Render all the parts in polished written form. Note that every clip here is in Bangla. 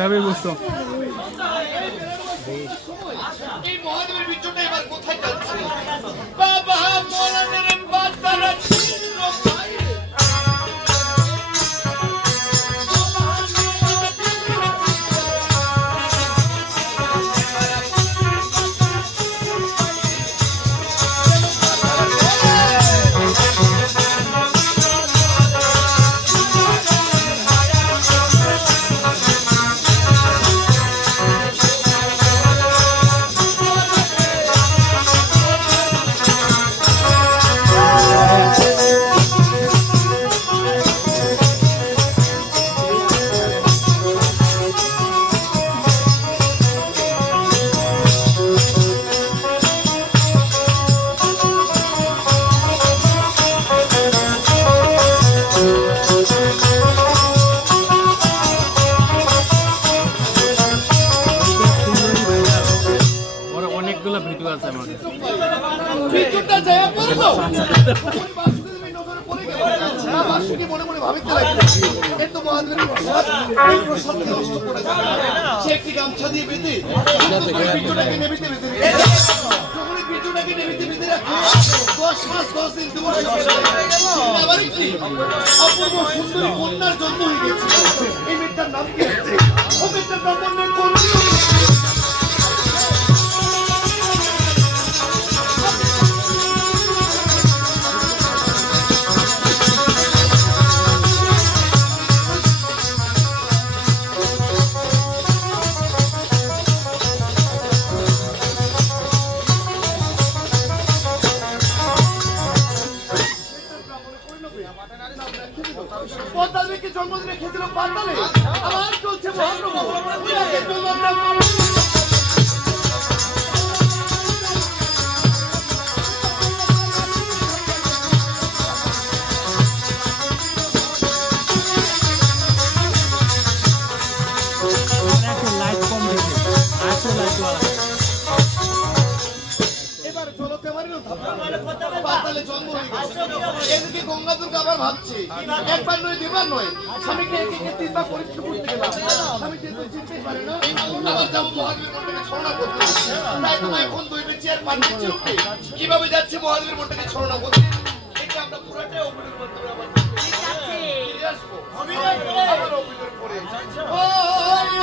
এভাবে বুঝতো এই মহাদেবের বিচ্ছুটা এবার কোথায় যাচ্ছে বাবা মোলানের বাচ্চারা একটি গামছা দিয়ে বেঁধে বিচুটাকে নেবিতে বেঁধে যখনই বিচুটাকে নেবিতে বেঁধে রাখে 10 মাস 10 দিন আবার একটি অপূর্ব সুন্দরী কন্যার জন্ম হয়ে গেছে। এই মেয়েটার নাম কি আছে? ও মেয়েটার নাম বললে জন্মদিনে খেয়েছিল পাতালে আবার চলছে এদিকে গঙ্গা দুর্গা আবার ভাবছে একবার নয় দুবার নয় স্বামীকে একে তিনবার পরীক্ষা করতে গেলাম স্বামী যেহেতু চিনতেই পারে না আবার যাবো মহাদেবের মন্দিরে ছড়না করতে তাই তোমায় এখন দইবে চেয়ার পাঠিয়েছি ওকে কিভাবে যাচ্ছে মহাদেবের মন্দিরে ছড়না করতে এটা আমরা পুরাটাই অভিনয় করতে হবে ঠিক আছে ফিরে আসবো অভিনয় করে আবার অভিনয় করে ও আমি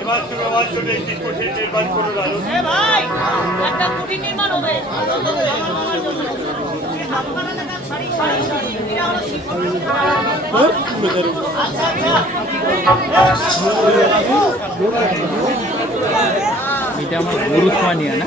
এবার তুমি আমার জন্য একটি কুটির নির্মাণ করে দাও ভাই একটা কুটির নির্মাণ হবে এটা আমার গরু খাওয়া নিয়ে না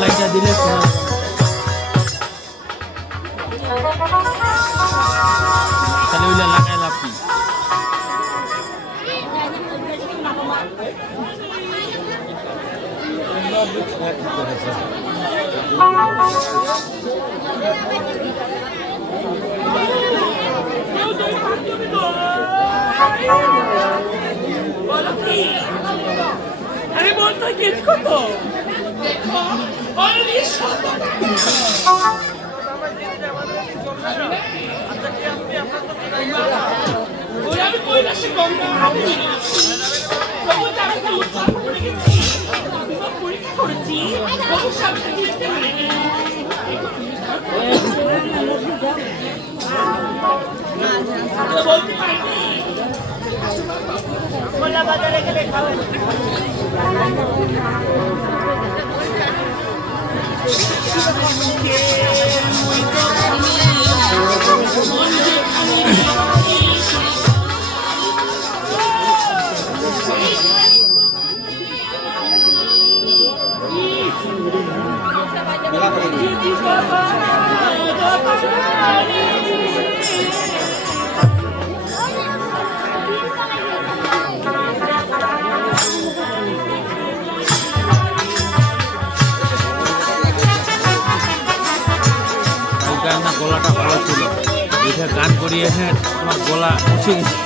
লাইনটা দিলে শোনা যাবে। তাহলে ওইটা লাগাই লাভ কি? আরে বলতো কেস কত? আমি কৈলাসে গঙ্গা পরীক্ষা করেছি বলতে পারিনি মোল্লা বাজারে গেলে খাবেন গলাটা ভালো ছিল, এটা গান করিয়েছে তোমার গলা উঠে গেছে।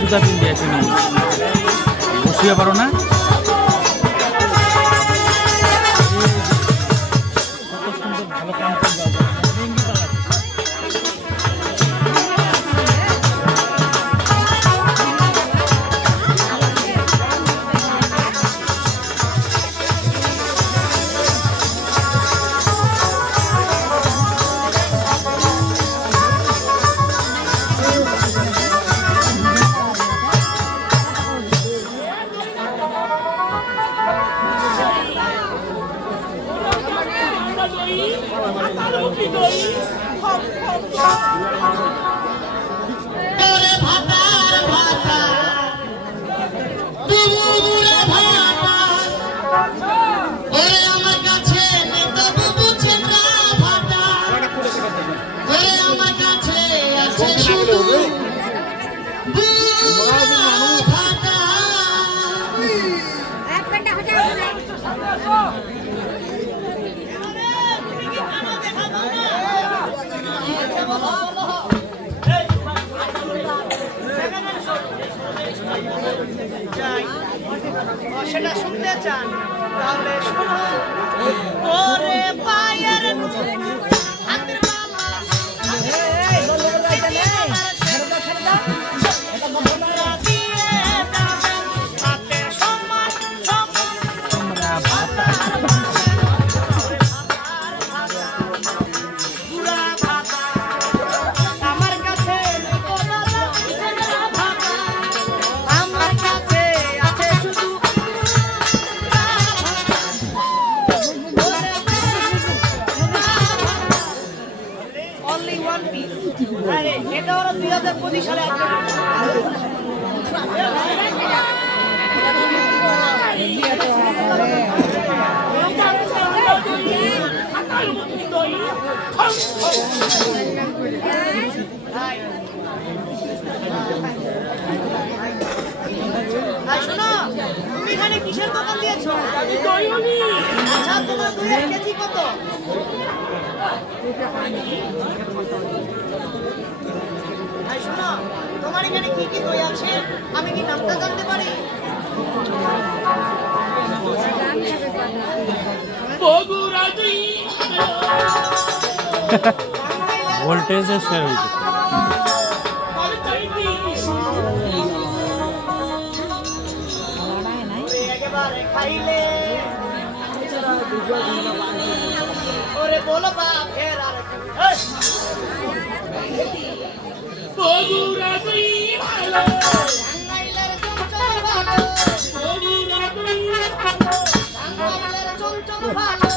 জুতা পিন দিয়েছে বসিয়ে পারো না। ভালো কাম সেটা শুনতে চান তাহলে শুনুন। ওরে পায়ের হাতের মালা শোনো, তুমি এখানে কিসের দোকান দিয়েছো? আচ্ছা, তোমার দইয়ের কেজি কত? এই শোনো, তোমার এখানে কি কি দই আছে? আমি কি নামটা জানতে পারি? ভোল্টেজের শেয়ার হয়েছে। ওরে একেবারে খাইলে ওরে বলো বাপের আর টাঙ্গাইলের চঞ্চল ভালো, টাঙ্গাইলের চঞ্চল ভালো।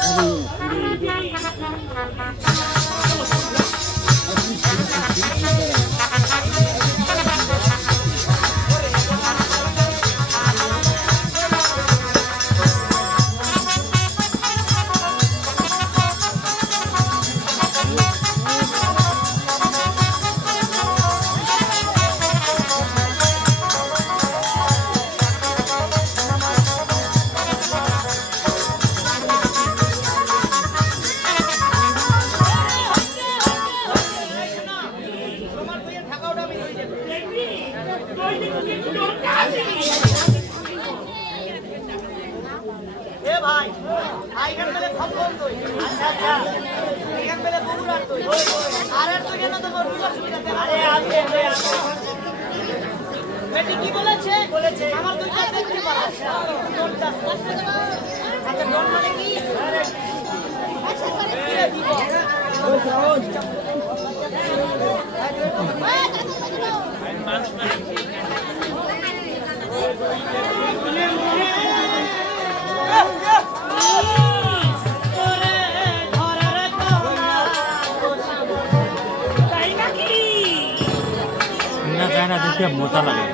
তোমার দইয়ের ঢাকাওটা আমি দই দেবো। এ ভাই, এইখান মেলে খম্বল দই। আচ্ছা আচ্ছা, এইখান মেলে বগুড়ার দই। আর এর দই না তোমার রুজ অসুবিধা দেবে। আরে আছে আছে। বেটি কি বলেছে? বলেছে আমার দইটা দেখতে পারো। আচ্ছা, আচ্ছা ডন মানে কি? আচ্ছা করে দিব। না যায় না, দেখে মজা লাগে।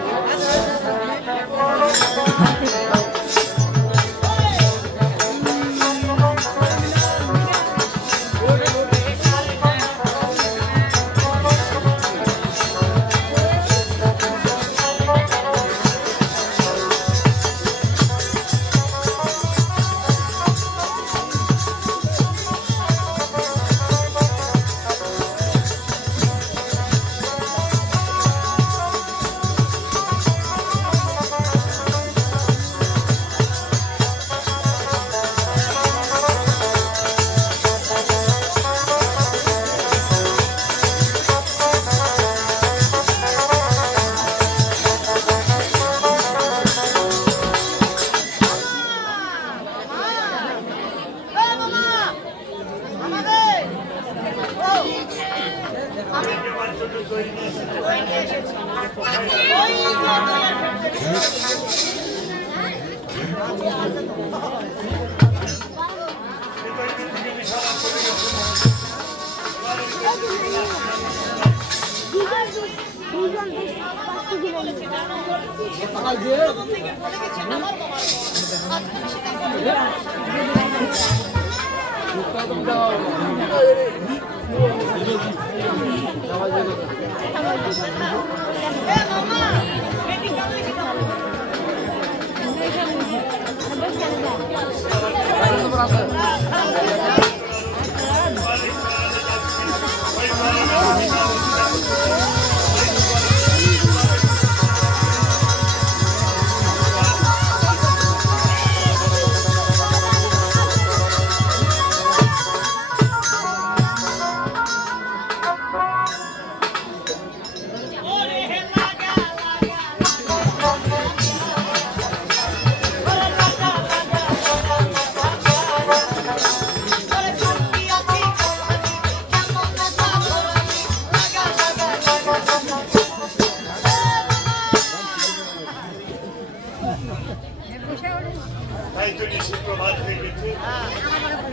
তাই তো নিশ্চিত প্রভাত হয়ে গেছে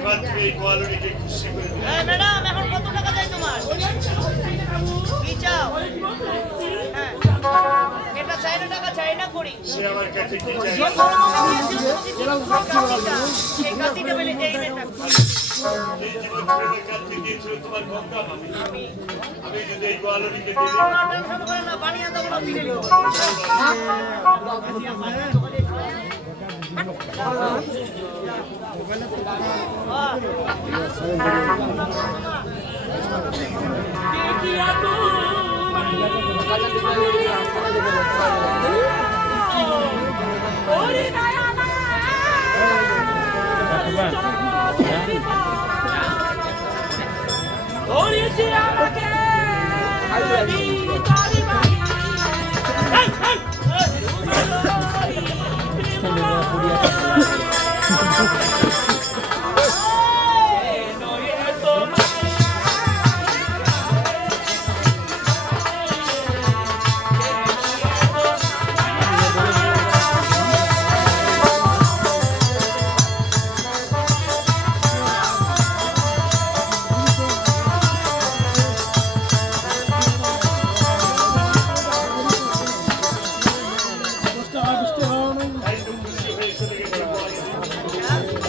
মাত্র এই গোয়ালুরিকে খুশি করে দিল। ম্যাডাম এখন কত টাকা চাই তোমার? কি চাও? হ্যাঁ, এটা চাই না টাকা চাই না করি সে আমার কাছে কি চাই? যে কোনো মনে দিয়েছিল কাতিটা সেই কাতিটা বলে দেই না এই জীবন প্রেমের কাছে দিয়েছিল তোমার গঙ্গা মামি। আমি যদি এই গোয়ালনিকে দিই, কোনো টেনশন করে না বানিয়ে দাও না দিলে তাই তো খুশি হয়ে চলে গেছে গোয়ালনি।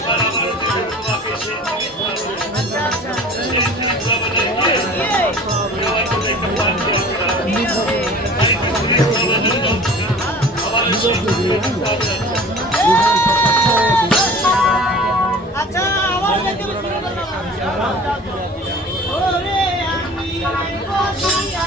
আর আমার দেশে তোমাকে সেই জিনিস সেই জিনিস বানাতে গিয়ে আমার কোনো একটা পান দিয়ে আসবে। তাই তো জিনিস বানানোর জন্য আমার সেই জিনিস বানাতে আচ্ছা আবার দেখতে শুরু করলাম ওরে আমি বসিয়া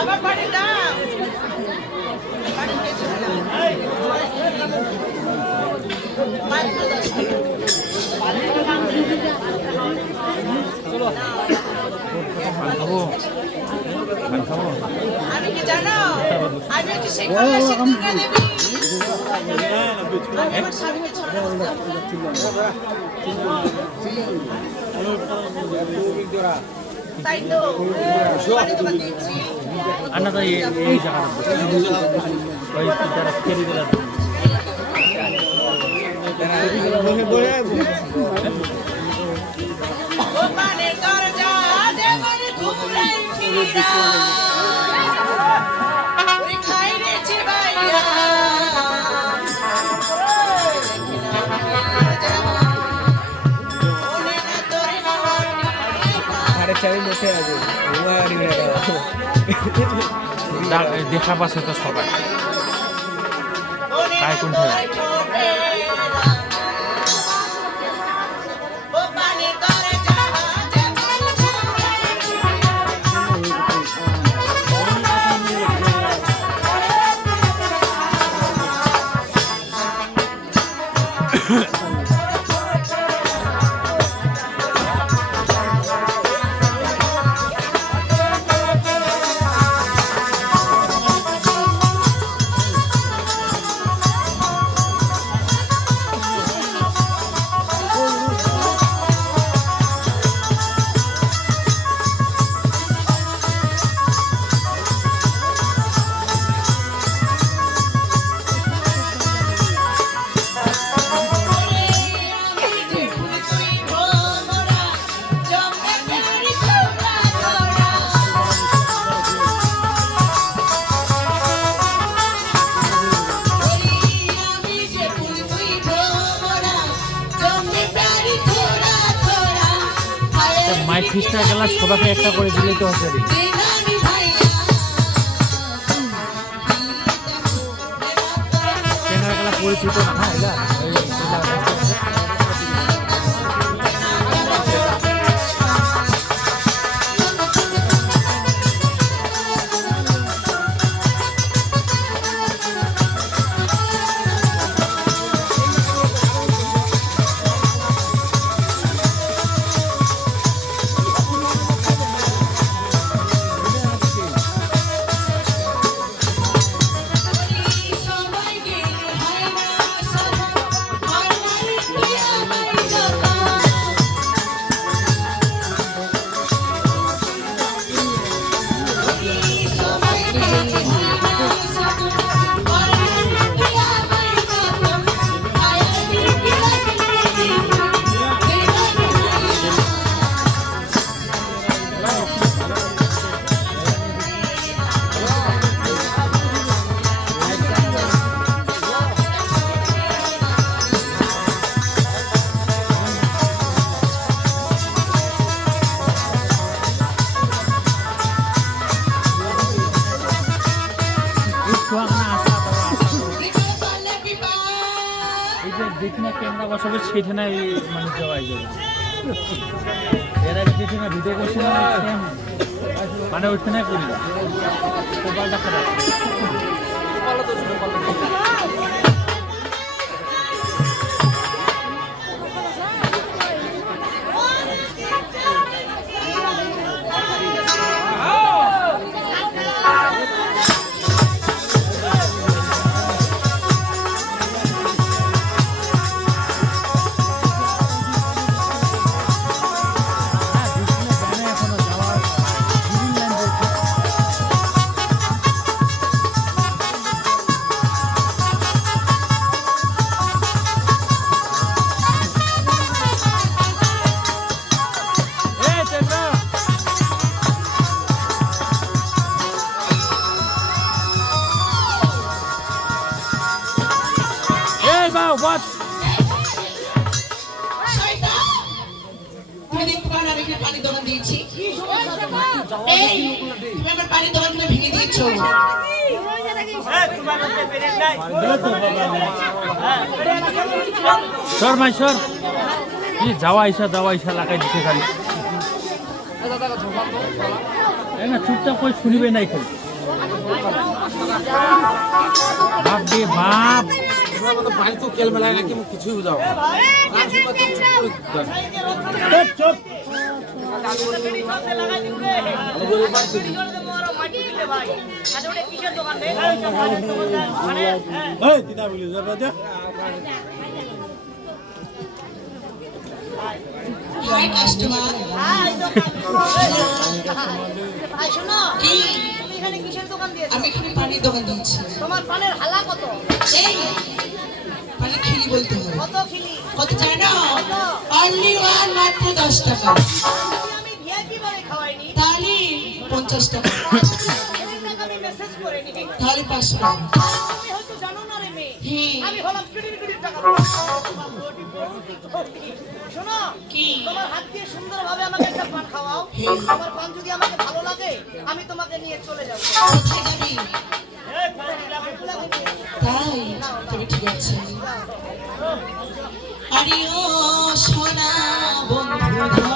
আমার বাড়ি দাও আমি কি জানো আমি হচ্ছে সেই কন্যা দুর্গা দেবী আমি আমার স্বামীকে ছেড়ে তাই তো বাড়ি তোমার দিচ্ছি আনা তো এই জায়গাটা ওই যারা ফেরি দিলাম গোপালের দরজা দেবর ঘুরাই ফিরা ওরে খাই রে চিবাইয়া ওরে না তোরে দেখা পাচ্ছে তো সবাই ওরে তাই কোন তোরে গোপালের দরজা দেবর ঘুরাই মাই খ্রিস্টার গেলা সবাইকে একটা করে দিলে তো হচ্ছে রে। চেনার গেলা পরিচিত না এলা এই যে যেখানে ক্যামেরা বসাবে সেখানে মানে যাওয়াই যাবে। এর আগে যেখানে ভিডিও করছিলাম সেম মানে ওইখানে করি না, মোবাইলটা খারাপ। What? তুমি দেখতে পারো আমি এখানে পানির দোকান দিয়েছি। এই তুমি আমার পানির দোকান তুমি ভেঙে দিয়েছো। সর ভাই সর, যাওয়া ইসা লাগাই দিচ্ছে খালি। না চুপচাপ করে শুনিবে নাই খালি বাপ রে বাপ। পানি তো কেল মেলায় নাকি কিছুই বুঝাও চুপ। Hi customer. কি? আমি এখানে পানির দোকান দিয়েছি। তোমার পানের হালা কত? এই পানির খিলি বলতে হবে। কত খিলি? কত জানো? অনলি ওয়ান মাত্র 10 টাকা। আমি ভিআইপি বারে খাওয়াইনি। তাহলে 50 টাকা। আমি মেসেজ করে নি। তাহলে 5 টাকা। তুমি হয়তো জানো না রে মেয়ে। হুম। আমি হলাম কোটি টাকা। শোনো কি? তোমার হাত দিয়ে সুন্দরভাবে আমাকে একটা পান খাওয়াও। আমার পান যদি আমাকে ভালো লাগে আমি তোমাকে নিয়ে চলে যাব। কোথায় যাবি? তাই তবে ঠিক আছে। আরে ও সোনা বন্ধু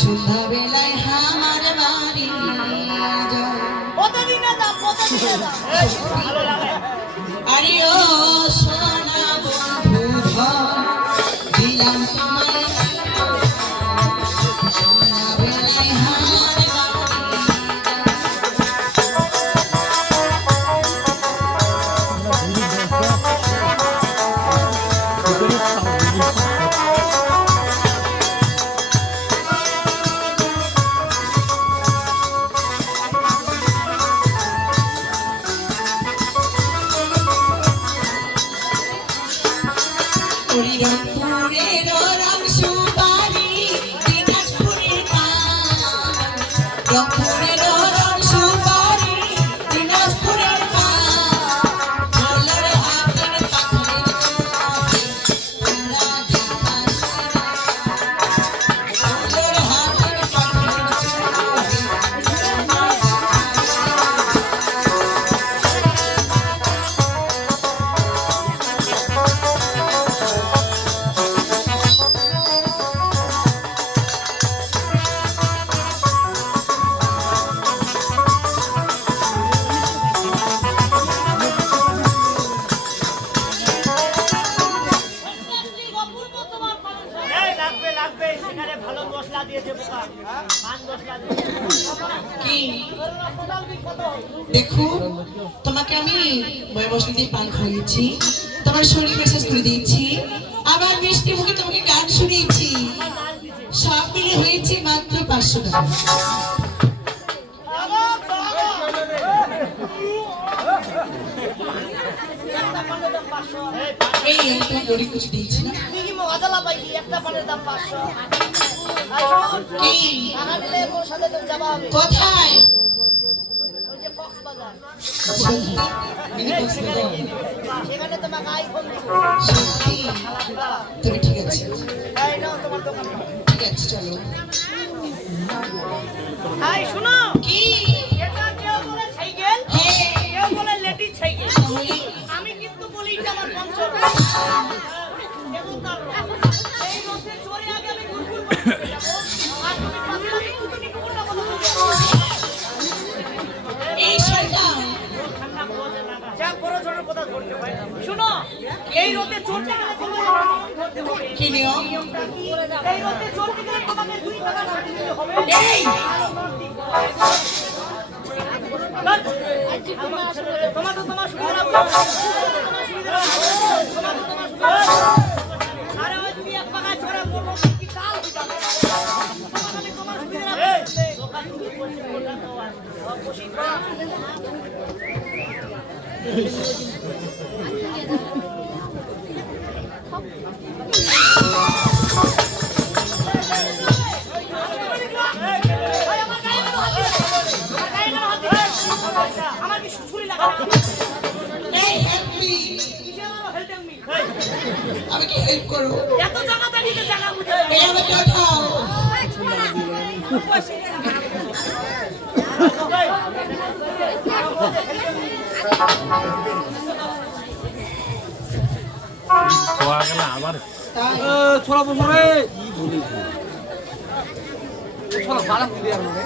সন্ধ্যা বেলায় আমার বাড়ি কতদিনে দাম কতদিনে দাম আরে ও সোনা বন্ধু দিলাম তোমায় সন্ধ্যা বেলায় আমার রংপুরের রং সুপারি দিনাজপুরের পান রংপুরের রং সুপারি দিনাজপুরের পান বলার হাতের পাখির তোরা দেখাস বলার হাতের লাগবে সেখানে ভালো মশলা দিয়েছে বোকা পান মশলা কি দেখো তোমাকে আমি মশলা দিয়ে পান খাইয়েছি তোমার শরীর মেসেজ করে দিয়েছি আবার মিষ্টি মুখে তোমাকে গান শুনিয়েছি সব মিলে হয়েছে মাত্র 500 টাকা এই আমি তোমাকে গরিব কিছু দিয়েছি না কি মজালা পাইছি একটা পানের দাম 500 কি আগামীতে ওর সাথে তো যাওয়া হবে কোথায় ওই যে কক্সবাজার সেখানে তোমাকে আইফোন দিব সত্যি তবে ঠিক আছে এই নাও তোমার দোকানে ঠিক আছে চলো এই শুনো কি এটা কেউ বলে সাইকেল দেখুন তারপর, এই রথে চড়ে আগে আমি গুড়গুড় করে চলে যাবো, আর তুমি পাশে পাশে কুটুনি কুকুরটা মতো চলে যাবে। এই শয়তান যা বড় ছোট কথা ধরতে হয়। শুনো, এই রথে চড়তে গেলে তোমাকে ধরতে হবে। কি নিয়ম? এই রথে চড়তে গেলে তোমাকে 2 টাকা ধরতে দিতে হবে। এই তোমার সুবিধা লাগবে। তোমার সুবিধা লাগবে। আরে ওই তুমি এক পাকায় ছড়া মোটর কি কাল হয়ে যাবে। তোমার সুবিধা লাগবে। দোকান তুমি বসে বললা তো আর বসি না। আমার কি ছুরি লাগা? এই হেল্প মি, আমি কি হেল্প করব? এত জায়গা দাঁড়িয়ে জায়গা বুঝে এই আমাকে উঠাও। খোয়া গেলে আবার তাই ছোড়া বসো রে কি বলি ছোড়া বাড়া দিবি আর মানে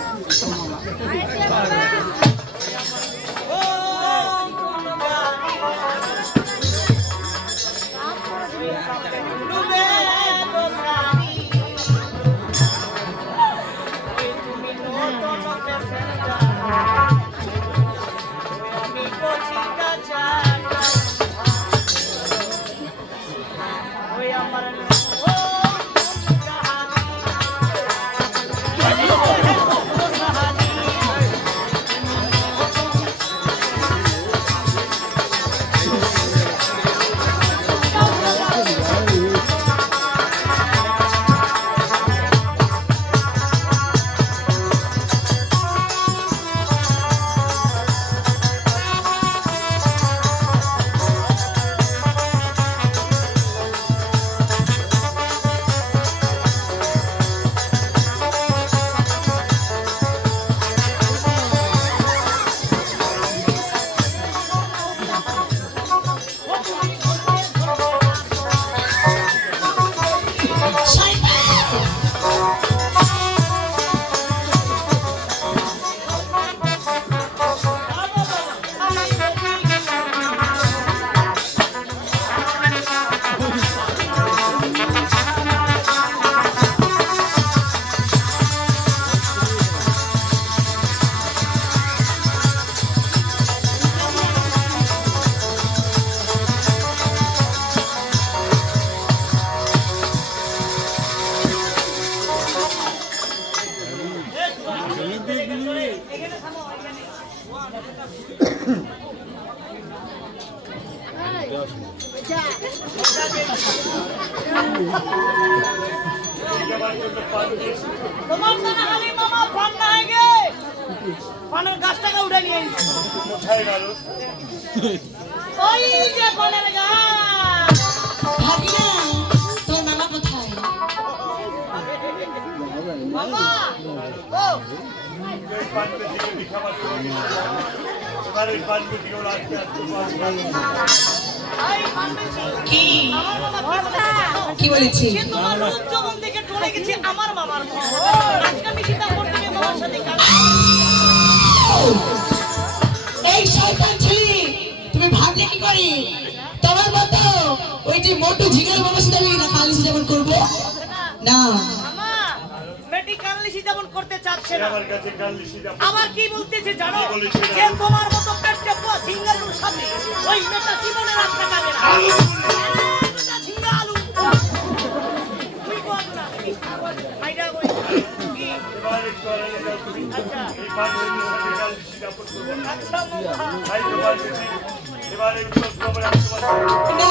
তোমার জানা খালি মামা পান না হয়ে গে পানের গাছটাকে উঠে নিয়ে আইছি। কোথায় গেল? ওই যে পানের গাছ। ভাগিনা, তোর মামা কোথায়? মামা ও এই পানকে দিকে দেখাবার জন্য তোমার এই পানকে দিকে রাখতে আর তোমার এই পানবেছি কি আমার মামা কি বলে জানো? কি বলেছি? সে তোমার রূপ যৌবন দেখে টলে গেছে আমার মামার মতো। আজকে আমি চিন্তা করতে গিয়ে মামার সাথে কাজ এই শয়তান ছেলে, তুমি ভাবলে কি করে? তোমার মতো ওই যে মোটু ঝিঙের বাবার সাথে আমি না কালিশি যেমন করবো না। মামা মেডিকেল লিসি যেমন করতে চাচ্ছে না। আমার কাছে গালি সিধা আবার কি বলতেছে জানো? কি বলেছে? যে তোমার মতো পেট চাপা ঝিঙ্গালুর সাথে ওই মেয়েটা জীবনে রাখতে পারবে না। মেয়েটা ঝিঙ্গা আলু। তুই বল না। আইডা কই? কি? এবারে চলে যাও তুমি আচ্ছা। এই পানকে নিয়ে গালি সিধা করতে হবে আচ্ছা মামা। তাই তোমার কাছে এবারে খবর আমি তোমার না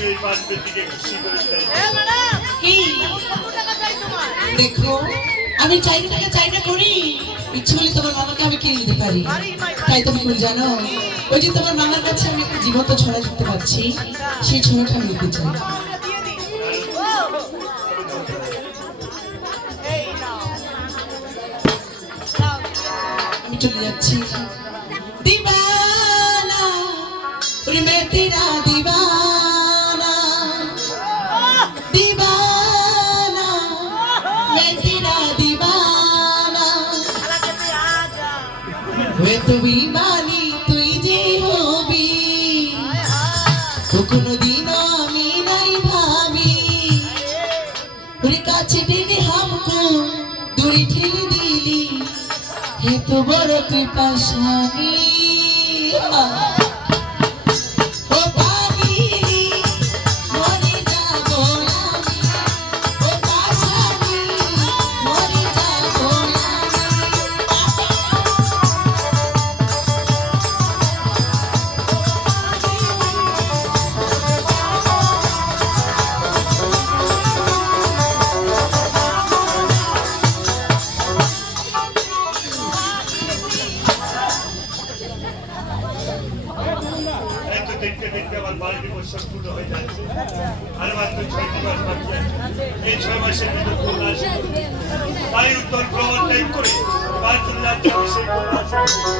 একটু এই পান পেটিকে খুশি করে দেয়। এ ম্যাডাম, কি কত টাকা চাই তোমার? দেখো, আমি চাইনা টাকা চাইনা করি, ইচ্ছে হলে তোমার মামাকে আমি কিনে দিতে পারি। তাই তুমি কি জানো, ওই যে তোমার মামার কাছে আমি একটা জীবন্ত ছড়া দেখতে পাচ্ছি, সেই ছড়াটা আমি নিতে চাই। আমরা দিয়ে দিই। ও, এই নাও। নাও। আমি চলে যাচ্ছি। দিবানা ওরে मैं तेरा दीवाना, दीवाना मैं तेरा दीवाना, আলাকে তুই আজা। वे तो बेईमानी তুই যে হবি, হায় হায়। তো কোনোদিনও আমি নাই ভাবি, ওরে কাছে টেনে হামকো দূরে ঠেলে দিলি, হে তো বড় তুই পাশানি। ও পাগলি মরে যাবো আমি, ও পাশানি মরে যাবো এই তো দেখতে দেখতে আমার 12টি বছর পূর্ণ হয়ে যাচ্ছে। আর মাত্র 6টি মাস বাকি আছে। এই 6 মাসের ভিতর কন্যা আসবে। তাই উত্তর ভ্রমণ টাইম করে বাড়িতে যাচ্ছি আমি সেই কন্যা আসবে।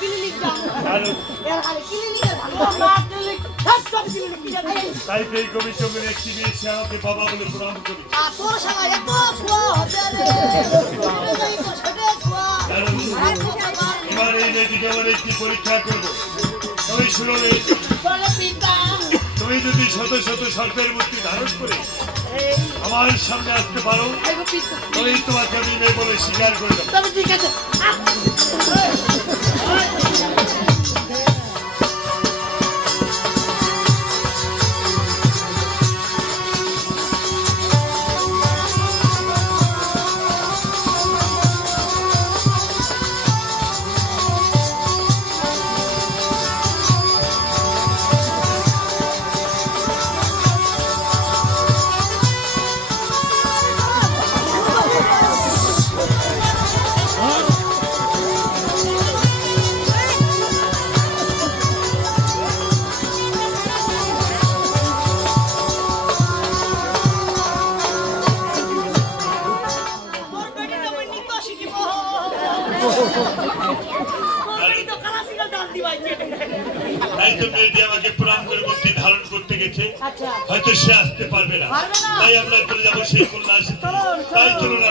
ক্লিনিক যাও কারণ এর খালি ক্লিনিকের ভালো না ক্লিনিক সব সব ক্লিনিক কি জানে তাই তো এই কমিশনের একটি মেয়ে সে আমাকে বাবা বলে প্রণাম করি। আর তোর শালা এত ছোয়া হবে রে এই তো ছেড়ে ছোয়া কারণ এবার এই মেয়েটিকে আমার একটি পরীক্ষা করব। তুমি শুনো রে, বলে পিতা তুমি যদি শত শত সরকারি মূর্তি ধারণ করে এই আমার সামনে আসতে পারো, আইগো পিতা তবেই তোমাকে আমি মেয়ে বলে স্বীকার করে দেবো। তবে ঠিক আছে তোর বেটি তো মই নিত শিখিব তোর বেটি তো কালা সিগা ডাল দিবাইছে তাই তো মেয়েটি আমাকে প্রণাম করে মূর্তি ধারণ করতে গেছে, আচ্ছা হয়তো সে আসতে পারবে না, পারবে না? তাই আমরা চলে যাবো সেই কন্যা আসে। চলুন, তাই চলুন। চলুন না।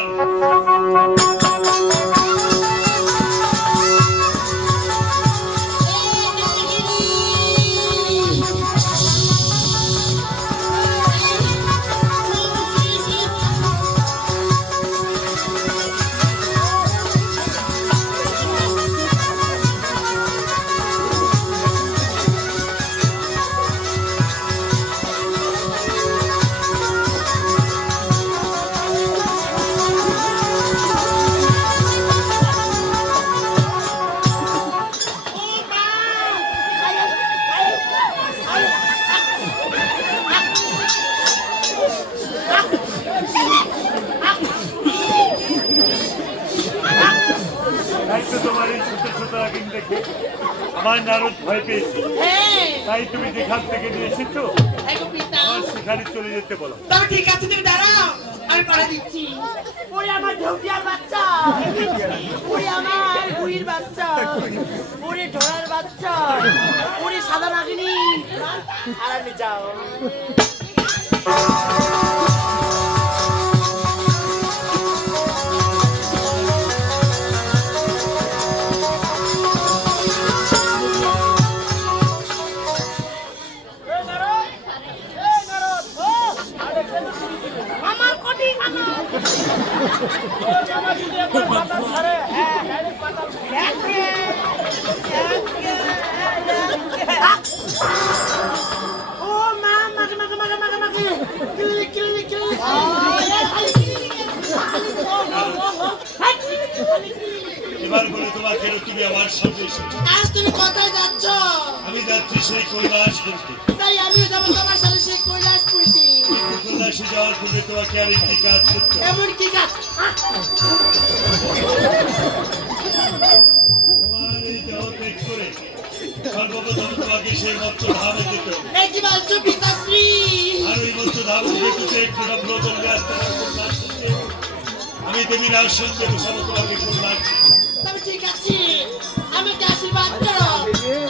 তাই তো তোমার এই ছোট ছোট আগুন দেখে আমার নারদ ভয় পেয়েছে, হ্যাঁ তাই তুমি যেখান থেকে নিয়ে এসেছো আইগো পিতা আমার সেখানে চলে যেতে বলো। তবে ঠিক আছে তুমি দাঁড়াও আমি করে দিচ্ছি ওরে আমার ঢৌটিয়ার বাচ্চা ওরে আমার বুড়ির বাচ্চা ওরে ঢোড়ার বাচ্চা ওরে সাদা নাগিনী আরামে যাও আমার কোটি আমার ও মা মাকে মাকে মাকে মাকে মাকে কিলি কিলি কিলি এবার বলে তোমাকে তুমি আমার সামনে এসেছো, আজ তুমি কোথায় যাচ্ছ আমি যাচ্ছি সেই কৈলাস বলতে। তাই আমিও যাবো তোমার সাথে সেই কৈলাসপুরীতে কৈলাসে যাওয়ার পূর্বে তোমাকে আর একটি কাজ করতে হবে। এমন কি কাজ তোমার এই দেহ ত্যাগ করে সর্বপ্রথম তোমাকে সেই মত্ত ধামে যেতে হবে। এই কি বলছো পিতাশ্রী আর ওই মত্ত ধাম যেতে একটু ব্রত নিয়ে আসতে হবে কন্যার সঙ্গে। আমি দেবীর আসনকে বসাবো তোমাকে কন্যার। তবে ঠিক আছে আমাকে আশীর্বাদ করো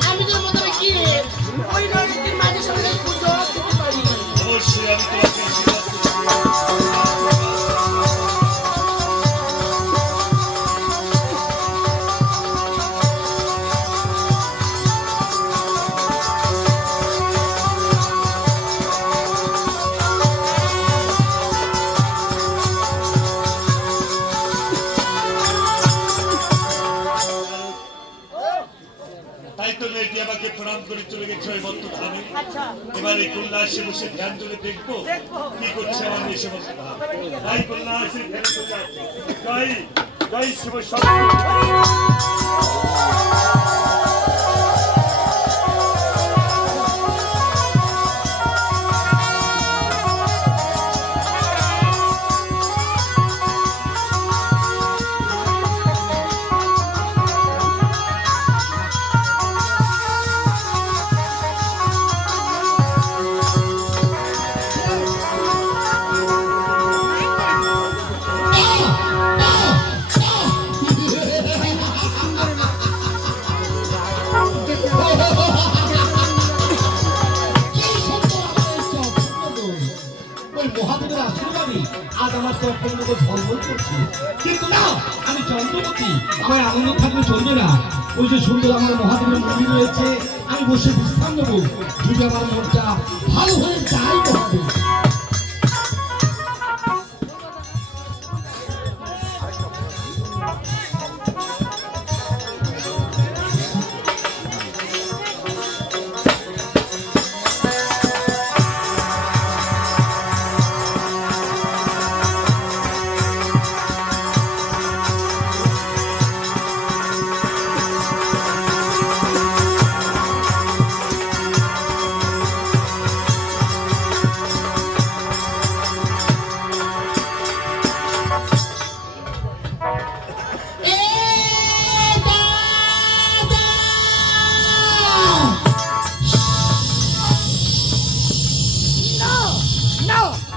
আমি তোর মতো গিয়ে ওই নদীর মাঝে সঙ্গে পুজো দিতে পারি অবশ্যই আমি তোমাকে আশীর্বাদ করবো। তাই তো মেয়েটি আমাকে প্রণাম করে চলে গেছে ওই মত্ত ধামে। আচ্ছা এবার এই কৈলাসে বসে ধ্যান ধরে দেখবো কি করছে আমার এই সমস্ত ধাম। তাই কৈলাসে ধ্যান করে আছে। জয় জয় শিব শক্তি। মহাদেবের আশীর্বাদে আজ আমার চোখের মতো ঝলমল করছে। কিন্তু না, আমি চন্দ্রবতী, আমার আনন্দ থাকলে চলবে না। ওই যে সুন্দর আমার মহাদেবের মন্দির রয়েছে, আমি বসে বিশ্রাম নেবো, যদি আমার মনটা ভালো হয়ে যায় মহাদেব।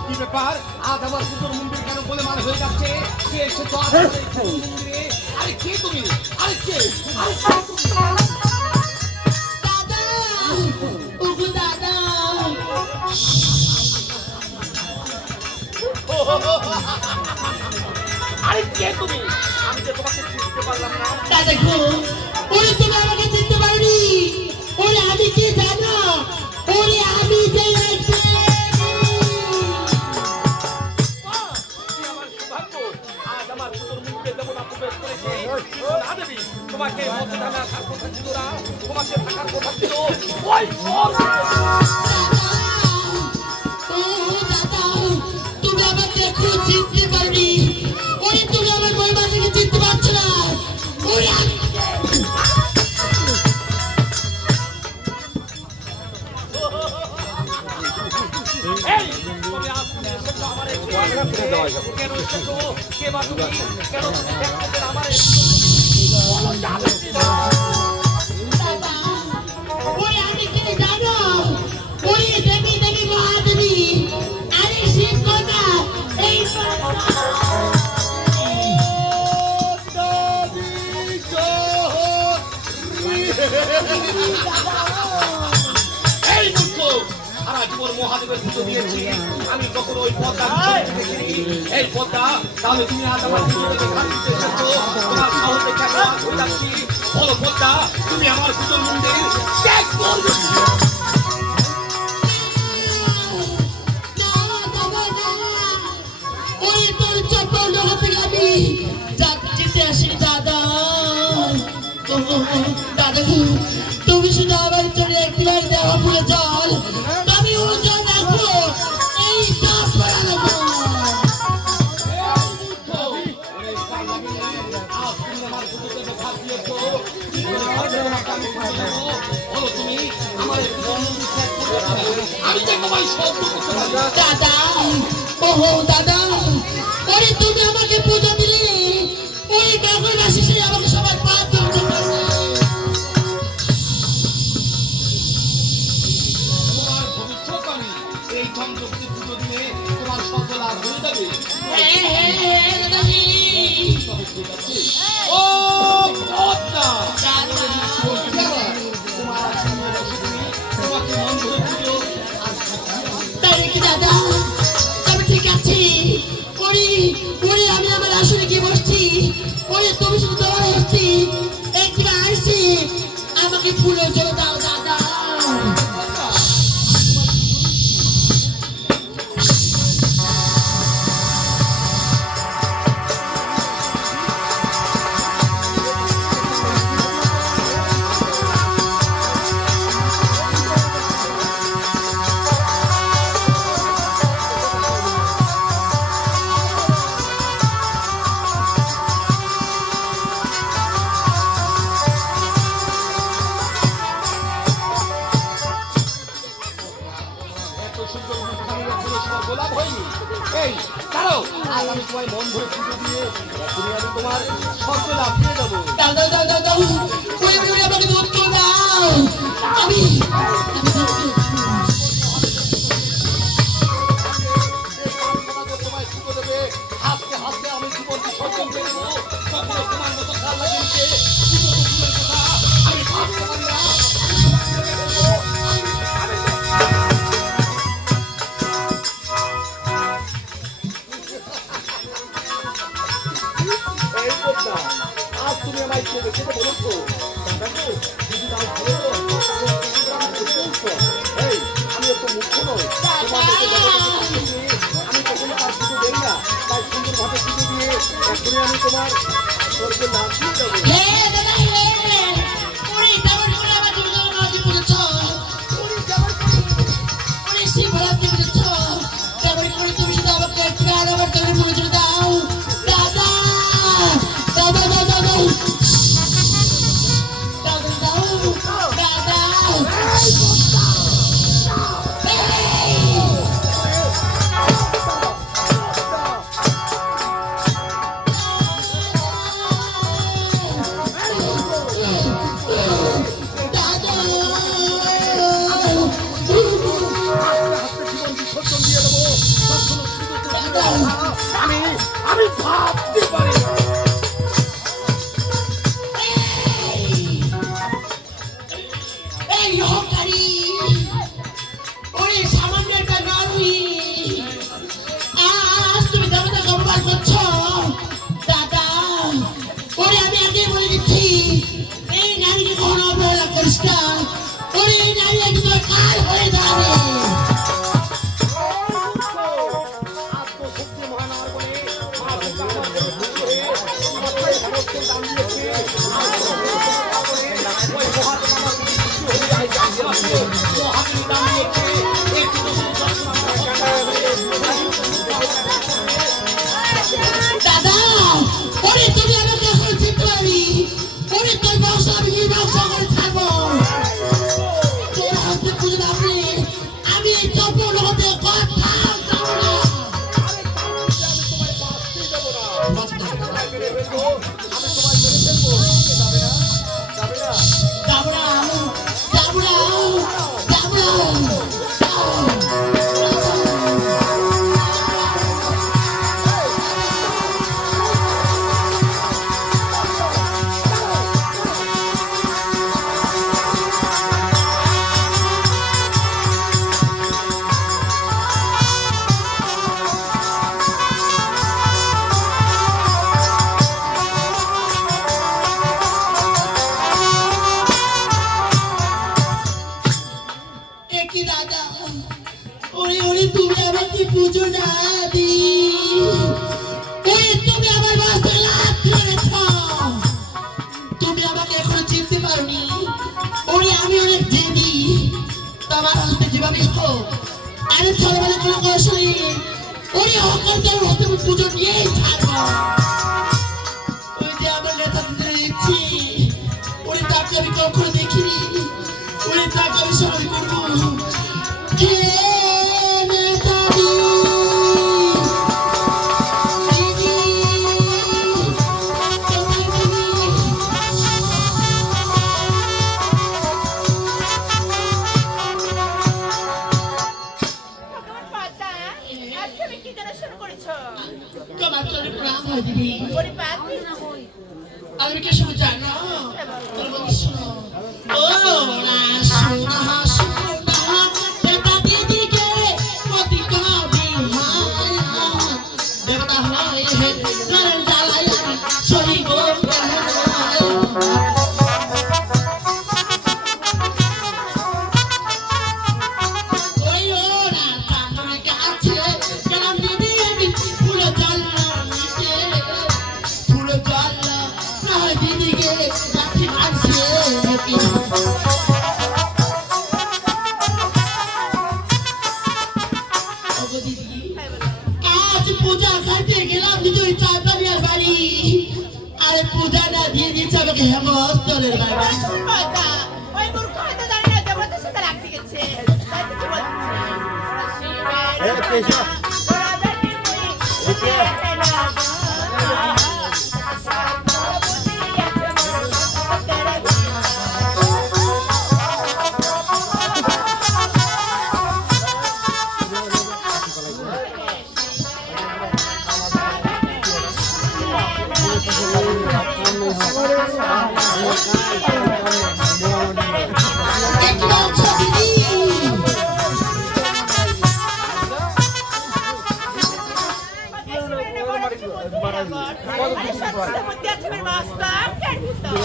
কি ব্যাপার? আজ আমার সুন্দর মন্দির কেন বলে মান হয়ে যাচ্ছে? কে এসেছো আজ আমার এই সুন্দর মন্দিরে? আরে কে তুমি? আরে কে? আরে কে তুমি? দাদা, ওগো দাদা, আরে কে তুমি? আমি যে তোমাকে চিনতে পারলাম না। দাদা গো, ওরে তুমি আমাকে চিনতে পারোনি। ওরে আমি কি জানো? ওরে আমি যে আমার সৌভাগ্য, আজ আমার সুন্দর মন্দিরে দেবতা প্রবেশ করেছে। না দেবী, তোমাকে মধ্যে ধামে আসার কথা ছিল না, তোমাকে থাকার কথা ছিল ওই দাদা, তুমি আমাকে এখনো চিনতে পারোনি। ওরে তুমি আমার মহিমা থেকে চিনতে পারছো না। ওরে আমি এই তুমি আজ এসেছো আমার এই কেন এসেছো? কে বা তুমি? কেন তুমি দেখতে আমার বলো যাবে কিনা? দাদা, ওরে আমি কি জানো? ওরে দেবী দেবী মহাদেবী, আরে শিব কথা এই এই মূর্খ, সারা জীবন মহাদেবের পুজো দিয়েছি, আমি কখনো ওই পদ্মা দেখিনি। এই পদ্মা, তাহলে তুমি আজ আমার পুজো থেকে ঘাট দিতে এসেছো? তোমার সাহস দেখে আমি অবাক হয়ে যাচ্ছি। বলো পদ্মা, তুমি আমার পুজোর মন্দির ত্যাগ করবে? ওই তোর চপ্পল জগৎ থেকে আমি যাচ্ছিতে আসিনি দাদা। দাদা গো, তুমি শুধু আমার চলে একবার দেওয়া পুরো জল, আমি ও জল রাখবো এই সব করা লাগবো। আজ তুমি আমার পুজো থেকে ঘাট দিয়েছো, বলো তুমি আমার এই পুজোর মন্দির ত্যাগ করবে? আমি যে তোমায় সব করতে পারি। দাদা, ওহো দাদা, ওরে তুমি আমাকে পুজো দিলে, ওই নগরবাসী সে আমাকে সবাই পা ধরতে পারবে। তোমার ভবিষ্যৎবাণী, এই চন্দ্রবতী পুজো দিনে তোমার সফল লাভ হয়ে যাবে। দাদাজি, তবে ঠিক আছে। ও পদ্মা, দাদা, তোমার আজকে বসে তোমাকে মন ধরে পুজো আর তাই নাকি দাদা? তবে ঠিক আছে। ওরে ওরে আমি আমার আসলে কি বসছি, ওরে তুমি শুধু তোমার হস্তি একবার আসছি, আমাকে ফুলের জন্য দাও দাদা। এত সুন্দর মুখখানি এখনো সবার গোলাপ হয়নি। এই দাঁড়াও, আজ আমি তোমায় মন ভরে পুজো দিয়ে এখনই আমি তোমার সফল লাভ দিয়ে দেবো। দাও দাও দাও দাও দাও, ওরে ওরে আমাকে দুধ করে দাও। আমি তোমায় পুজো দেবে, হাসতে হাসতে আমি জীবন বিসর্জন দিয়ে দেবো। কখনো তোমার মতো খারাপ লাগিয়েছে পুজো তো দূরের কথা, আমি ভাবতে পারি না। জামাই ছেলে সেটা বলো তো দাদা গো যদি নাও ভালো তো এই আমি তো মুখ্য নই আমি কখনো তার পুজো দেই না তাই সুন্দরভাবে পুজো দিয়ে এখনই আমি তোমার স্বর্গে নাম দিয়ে দেবো হে দাদা হে ওরে দাবার করে আমার জীবনে নদী পড়েছ ওরে শিবরাত্রি পড়েছ দাবার করে তুমি শুধু আমাকে প্রাণ আমার চলে পড়ে চলে দাও দাদা দাদা দাদা দাদা আমি ভাবতে পারি না এই হকারি ওরে সামান্য একটা নারী আজ তুমি দাদা গর্ববার করছো দাদা ওরে আমি আগে বলে দিচ্ছি এই নারীকে কখনো অবহেলা করিস না ওরে এই নারী একদিন তোমার কাল হয়ে যাবে আত্মশক্তি মহান আমার বলে মহাদেবের দান দিয়েছে ওই মহাদেব আমার খুশি হয়ে যায় মহাদেব দান দিয়েছে দাদা ওরে তুমি আমাকে এখন চিনতে পারবি ওরে তোর বংশ আমি এই বংশ করে থাকবো তোর হাতে পুজো নামলে আমি এই চপ্প লোকতে কথা যাবো না কি দাদা ওরে ওরে তুমি আমাকে পুজো না দি ওরে তুমি আমার বাসে লাত মেরেছ তুমি আমাকে এখনো চিনতে পারোনি ওরে আমি অনেক জেদি তোমার হাতে যেভাবে হোক আরে ছোটবেলা কোনো কষ্ট নেই ওরে হকার তোর হাতে পুজো নিয়েই থাকো ওই যে আমার নেতা দিতে দিচ্ছি ওরে তাকে আমি কখনো দেখিনি ওরে তাকে আমি সবাই করবো আমি কে শুনে জানো ও না শোনা শোনা দেবতা দিদিকে মতি কবি মায়া দেবতা হয় হে নরম জ্বালায় সহি গো ওই ও না চাঁদনে কাছে গেলাম দিদি আমি ফুলো জল নিতে ফুলো জল না দিদিকে লাঠি মারছে নাকি আজ পূজা খাইতে গেলাম দুই চাঁদানিয়ার বাড়ি আরে পূজা না দিয়ে দিচ্ছে আমাকে হেমস্তলের বাড়ি ওই মূর্খ হয়তো জানি না দেবতার সাথে রাখতে গেছে তাই তো বলছি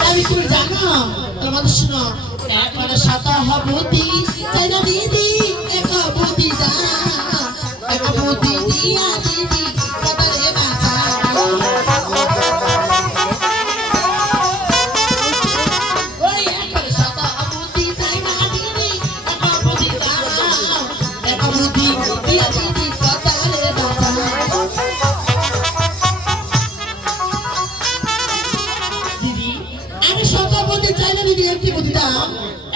আমি তুমি জানো তোমাদের শোনো একবার শতাহবতী চাইনা দিদি একবতী যা একবতী দিয়া দিদি কতরে বাঁচা ওই একবার শতাহবতী চাইনা দিদি একবতী যা একবতী দিয়া দিদি কতরে বাঁচা দিদি আমি শতাহবতী চাইনা দিদি একটি বুদ্ধি দাও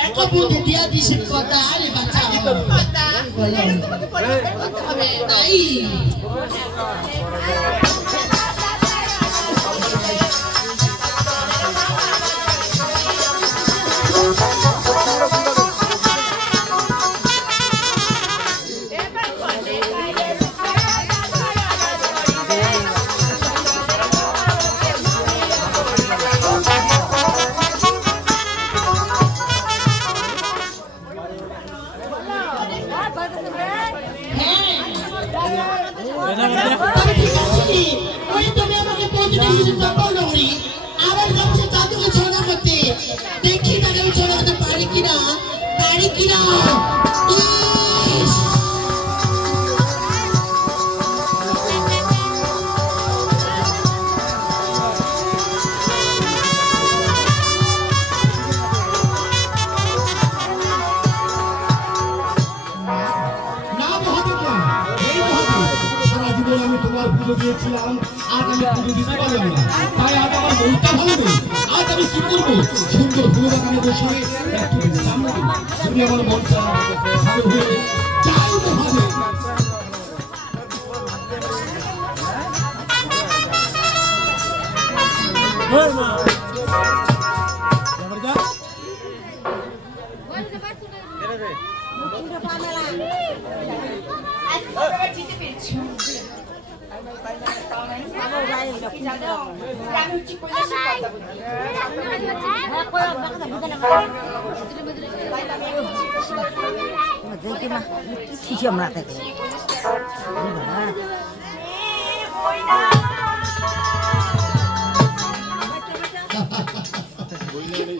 এক বুদ্ধি দিয়া দিছি কথা আরে বাচ্চা হবে তাই তবে ঠিক আছে ওই তুমি আমাকে প্রতিদিন কিছু চাপাও না করি আবার যাবো সে চাঁদকে ছড়া করতে দেখি তাকে আমি ছড়া করতে পারি কিনা ইস! না মহাদেব না এই মহাদেব সারা জীবন আমি তোমার পুজো দিয়েছিলাম আজ আমি পুজো দিতে পারলাম না তাই আজ আমার মনটা ভালো নেই আজ আমি কি করবো সুন্দর ফুল বাগানে বসে একটু বিশ্রাম নেব তুমি আমার মনটা ভালো হয়ে যাও মহাদেব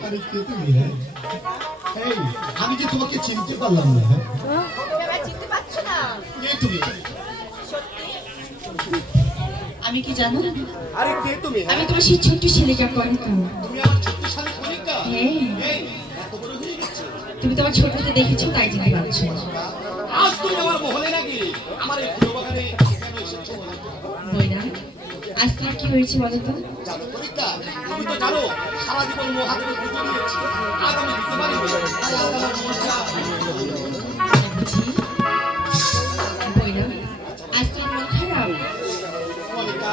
আরে কে তুমি হ্যাঁ এই আমি যে তোমাকে চিনতে পারলাম না হ্যাঁ চিনতে পারছো না কে তুমি আমি কি জানো আরে কে তুমি আমি তোমার সেই ছোট্ট ছেলেকে কনিকা তুমি আমার ছোট্ট শালী কণিকা হ্যাঁ এই এত বড় হয়ে গেছে তুমি তোমার ছোটতে দেখেছো তাই চিনতে পারছো আজ তুমি আমার মহলে নাকি আমার এই ফুল বাগানে কেন এসেছো বইনা আজ তোমার কি হয়েছে বলো তো জানো কণিকা তুমি তো জানো সারা জীবন মহাদেবের পুজো দিয়েছি আজ আমি দিতে পারি তাই আজ আমার মনটা বুঝি বইনা আজ তোমার মন খারাপ কণিকা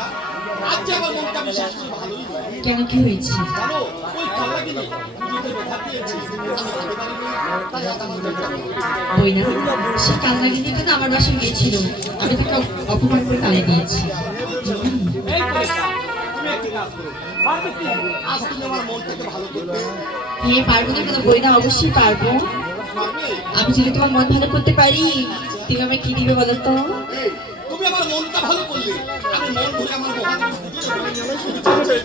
আজ যে আমার মনটা বিশেষ করে ভালোই নয় কেন কি হয়েছে জানো ওই কাল্লাগিনি পুজোতে কথা দিয়েছি আমি দিতে পারিনি তাই আজ আমার মনটা বইনা সে কান্না কিন্তু তো আমার বাসায় গিয়েছিল আমি তাকে অপমান করে তালে দিয়েছি এই কণিকা তুমি একটু কাজ করো পারবে কি আজ তুমি আমার মনটাকে ভালো করবে হ্যাঁ পারবো না কেন বইনা অবশ্যই পারবো পারবে আমি যদি তোমার মন ভালো করতে পারি তুমি আমায় কি দিবে বলো তো এই, তুমি আমার মনটা ভালো করলে আমি মন ভরে আমার মহাদেবের পুজো দেবো।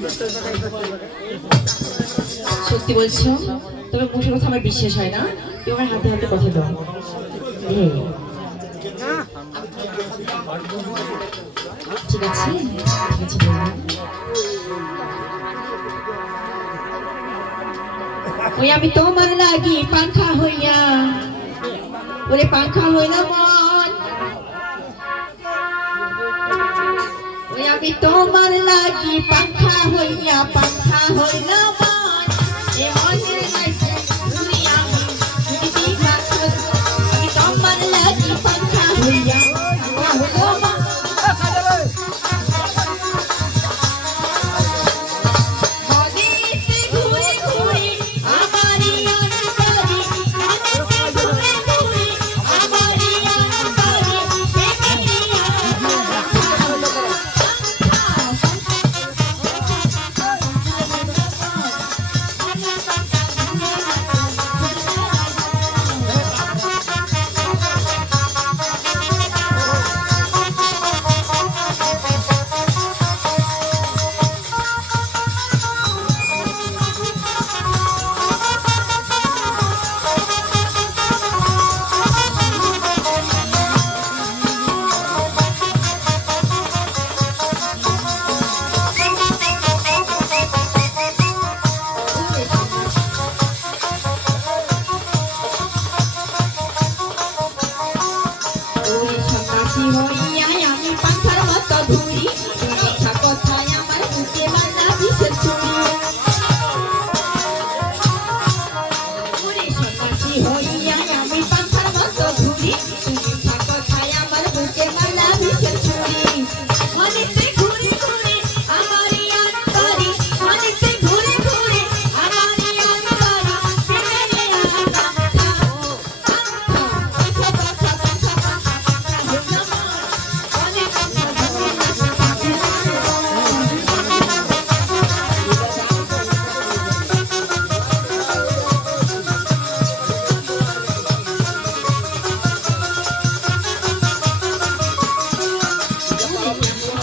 সত্যি বলছো তবে মুখের কথা আমার বিশ্বাস হয় না তুমি আমার হাতে হাতে কথা দাও ঠিক আছে বইনা। ওই আমি তোমার লাগি পাখা হইয়া ওরে পাখা হইলা মন ওই আমি তোমার লাগি পাখা হইলা মন এ মনের গাইছে তুমি আমি তোমার লাগি পাখা হইয়া মন হদিতে ঘুরে ঘুরে আমারি অন্তরে ঘুরে ঘুরে আমারি অন্তরে দেখিয়া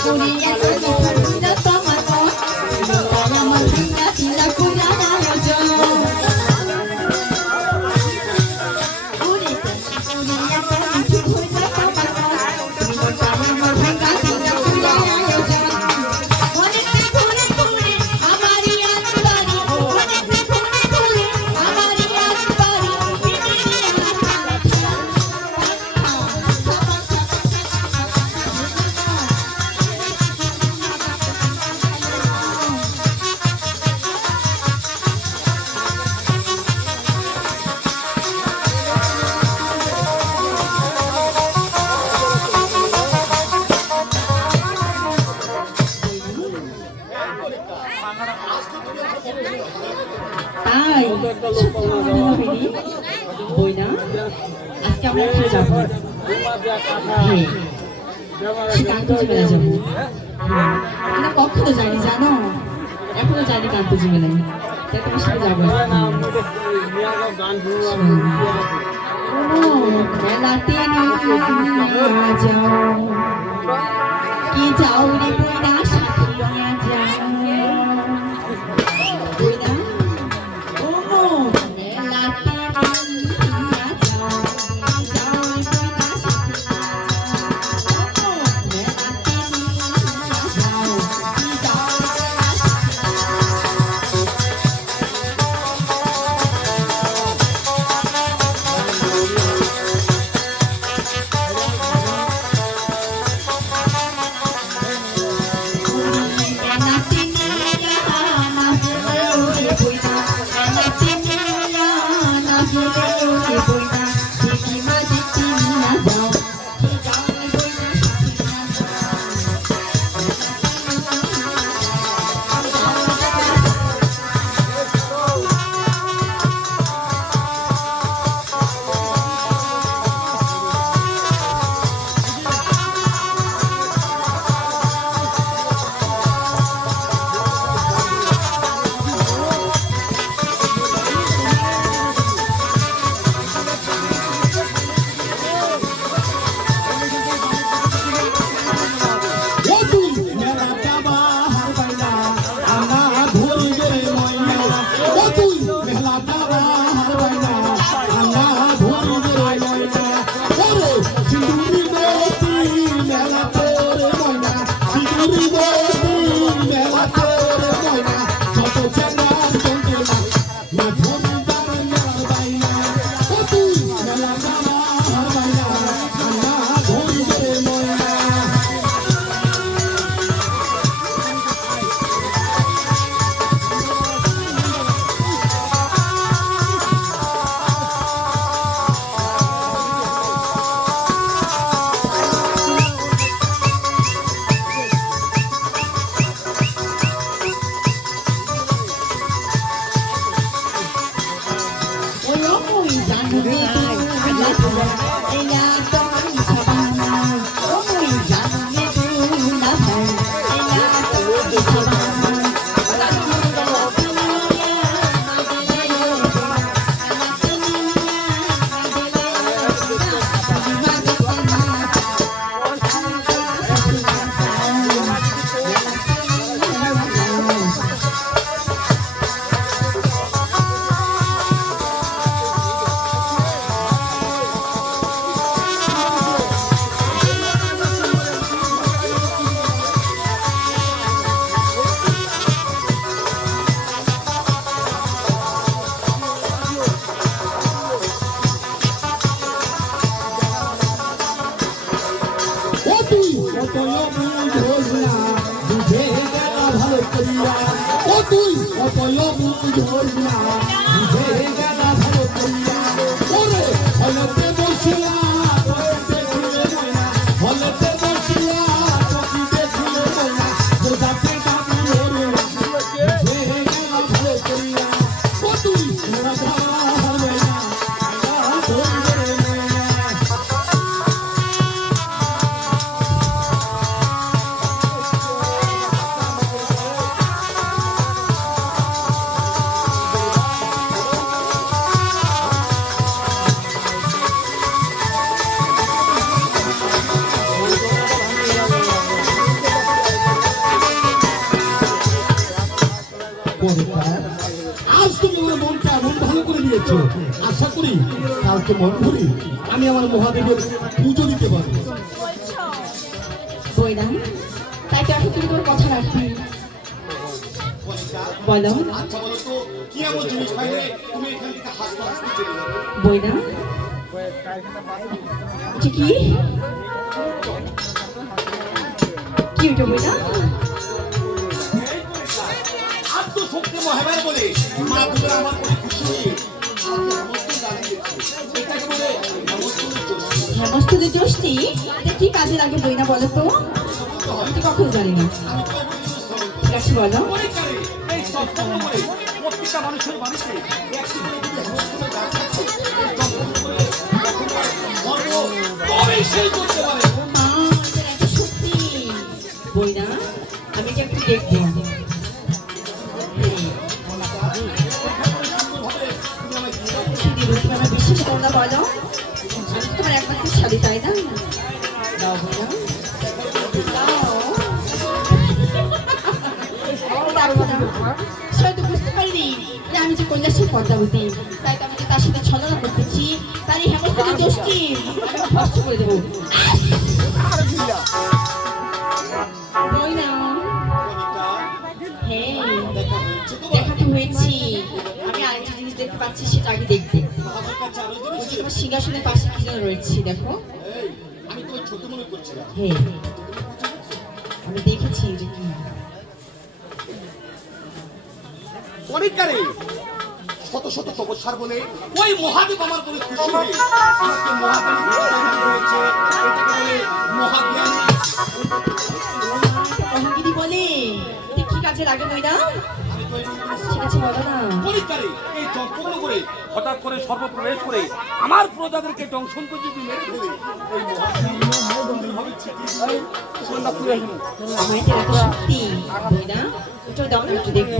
ওরে এত মিঠা তোমার মন তাই আমার বিনা চিন্তা করে আয়োজন ওরে ওরে এত মিঠা তোমার মন তাই আমার বিনা চিন্তা করে আয়োজন অনেকটা ঘুরে ঘুরে আমারই আনবারি অনেকটা ঘুরে ঘুরে আমারই আনবারি তাই হয়নি বই না আজকে আমরা একটু যাবো হ্যাঁ সে কান্তজি মেলা যাবো হ্যাঁ আমরা কখনো যাইনি জানো এখনো যাইনি কান্তজি মেলায় তাই তোমার সাথে যাবো মেলাতে নিয়ে যাও কি যাও রে বইনা সাথে নিয়ে যাও বইনা ও মেলাতে নিয়ে যাও যাও রে বইনা সাথে মেলাতে নিয়ে যাও কি যাও পরেকার, আজ তুমি আমার মনটা এমন ভালো করে দিয়েছো, আশা করি কালকে মন ভরে আমি আমার মহাদেবের পুজো দিতে পারবো। বইনা, তাই তো এখন তুমি তোমার কথা রাখবি। বলো আচ্ছা বলো তো কি এমন জিনিস পাইলে তুমি এখান থেকে হাসতে হাসতে চলে যাবে? বইনা, এটা কি কি ওটা বইনা? আত্মশক্তি মহাবার বলে মা দুর্গা আমার প্রতি খুশি হয়ে আমাকে হেমন্ত দান দিয়েছে। এটাকে বলে হেমন্তর জ্যোৎস্না। হেমস্তদের জ্যোষ্ঠী, এটা কি কাজে লাগে বইনা বলো তো? আমি তো কখনো জানি না। আমি তো এখন জিনিস ধরো। ঠিক আছে বলো। পরিকারে এই সপ্তম বলে প্রত্যেকটা মানুষের বাড়িতে একটি করে যদি হেমন্তের গাছ থাকে, এই সপ্তম বলে এখনকার ধর্ম তবেই সেই করতে পারে। মা, এটা এত সত্যি বইনা, আমি এটা একটু দেখবো। তুমি আমার বিশ্বাস করো না বলো? আমি তো তোমার একমাত্র শাড়ি, তাই না? দাও বইনা, দাও। সে তো বুঝতে পারিনি যে আমি যে কন্যাশ্রী পদ্মাবতী, তাই তো আমি যে তার সাথে ছলনা করতেছি, তারই হেমন্তকে দোষটি আমি ভস্ম করে দেবো। বইনা, হ্যাঁ দেখা তো হয়েছি, আমি আরেকটা জিনিস দেখতে পাচ্ছি, সেটা আগে দেখবো। আমার কাছে আরো জিনিস আছে। তোমার সিংহাসনের পাশে কি যেন রয়েছি, দেখো। এই, আমি তো ছোট মনে করছিলাম। হ্যাঁ, আমি দেখেছি যে কি। পরিকারে শত শত তপস্যার বলে ওই মহাদেব আমার করে খুশি হয়ে আমাকে মহাজ্ঞানী দান করেছে। এটাকে বলে মহাজ্ঞানী। মহাগিরি বলে এটা কি কাজে লাগে বইনা? আমি তো এই ঠিক আছে বলো না। পরিকারে এই যজ্ঞগুলো করে হঠাৎ করে সর্বপ্রবেশ করে আমার প্রজাদেরকে দংশন করে যদি মেরে ফেলে ওই মহাজ্ঞানী ভাবে ছিটিয়ে দিলে সন্ধ্যা পুরে আসবে। আমার এটা এত সত্যি বইনা, একটু দাও না, একটু দেখবো।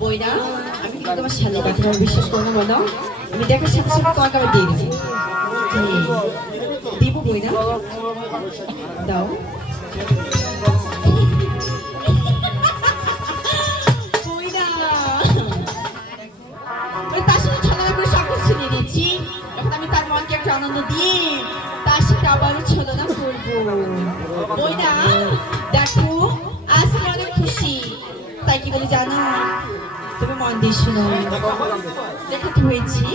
বইনা, আমি কিন্তু তোমার সাথে কথা বলে বিশ্বাস করো না বলো? আমি দেখার সাথে সাথে তোমাকে আবার দিয়ে দেবো। দিব বইনা, দাও। বইনা, ওই তার সাথে ছলনা করে সব কিছু নিয়ে নিচ্ছি, এখন আমি তার মনকে একটু আনন্দ দিয়ে তার সাথে আবারও ছলনা করবো। বইনা, দেখো আজ আমি অনেক খুশি, তাই কি বলে জানো? তুমি মন দিয়ে শোনো, দেখাতে হয়েছি,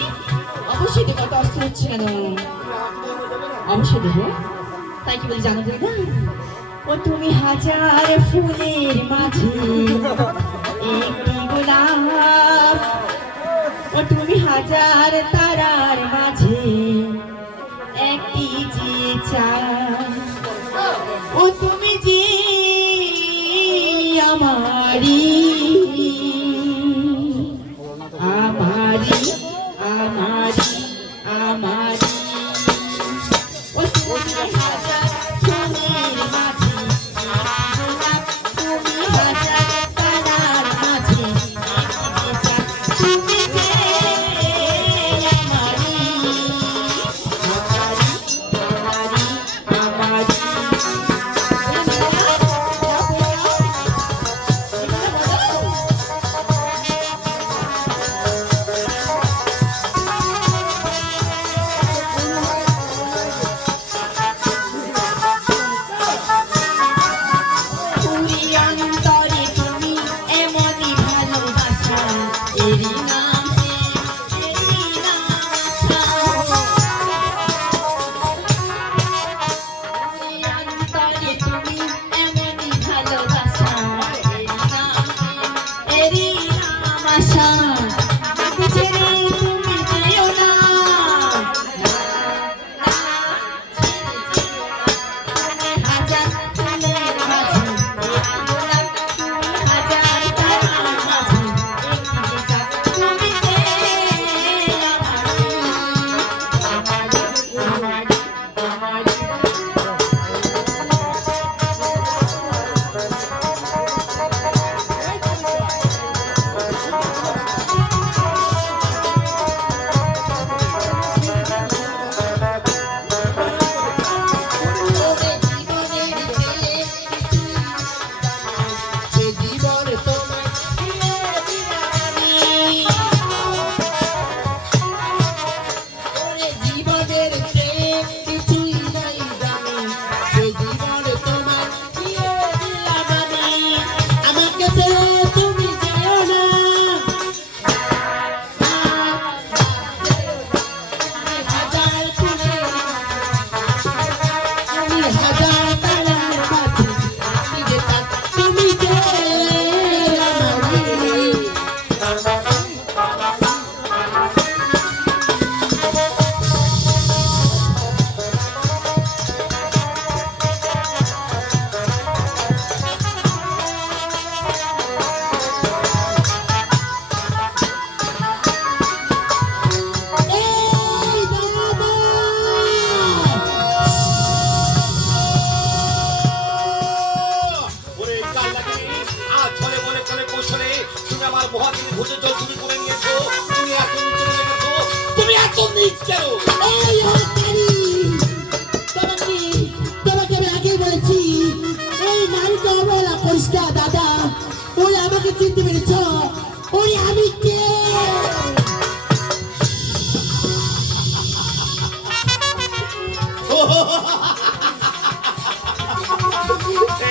অবশ্যই দেবো, তো অস্ত্র হচ্ছে কেন? অবশ্যই দেবো, তাই কি বলে জানো বইনা? ও তুমি হাজার ফুলের মাঝে একটি গোলাপ, ও তুমি হাজার তারার মাঝে একটি যে চাঁদ, ও তুমি যে আমারি আমারি আমারি আমারি, ও তুমি হাজার ফুলের মাঝে তুমি হাজার তারার মাঝে তুমি যে আমারি আমারি আমারি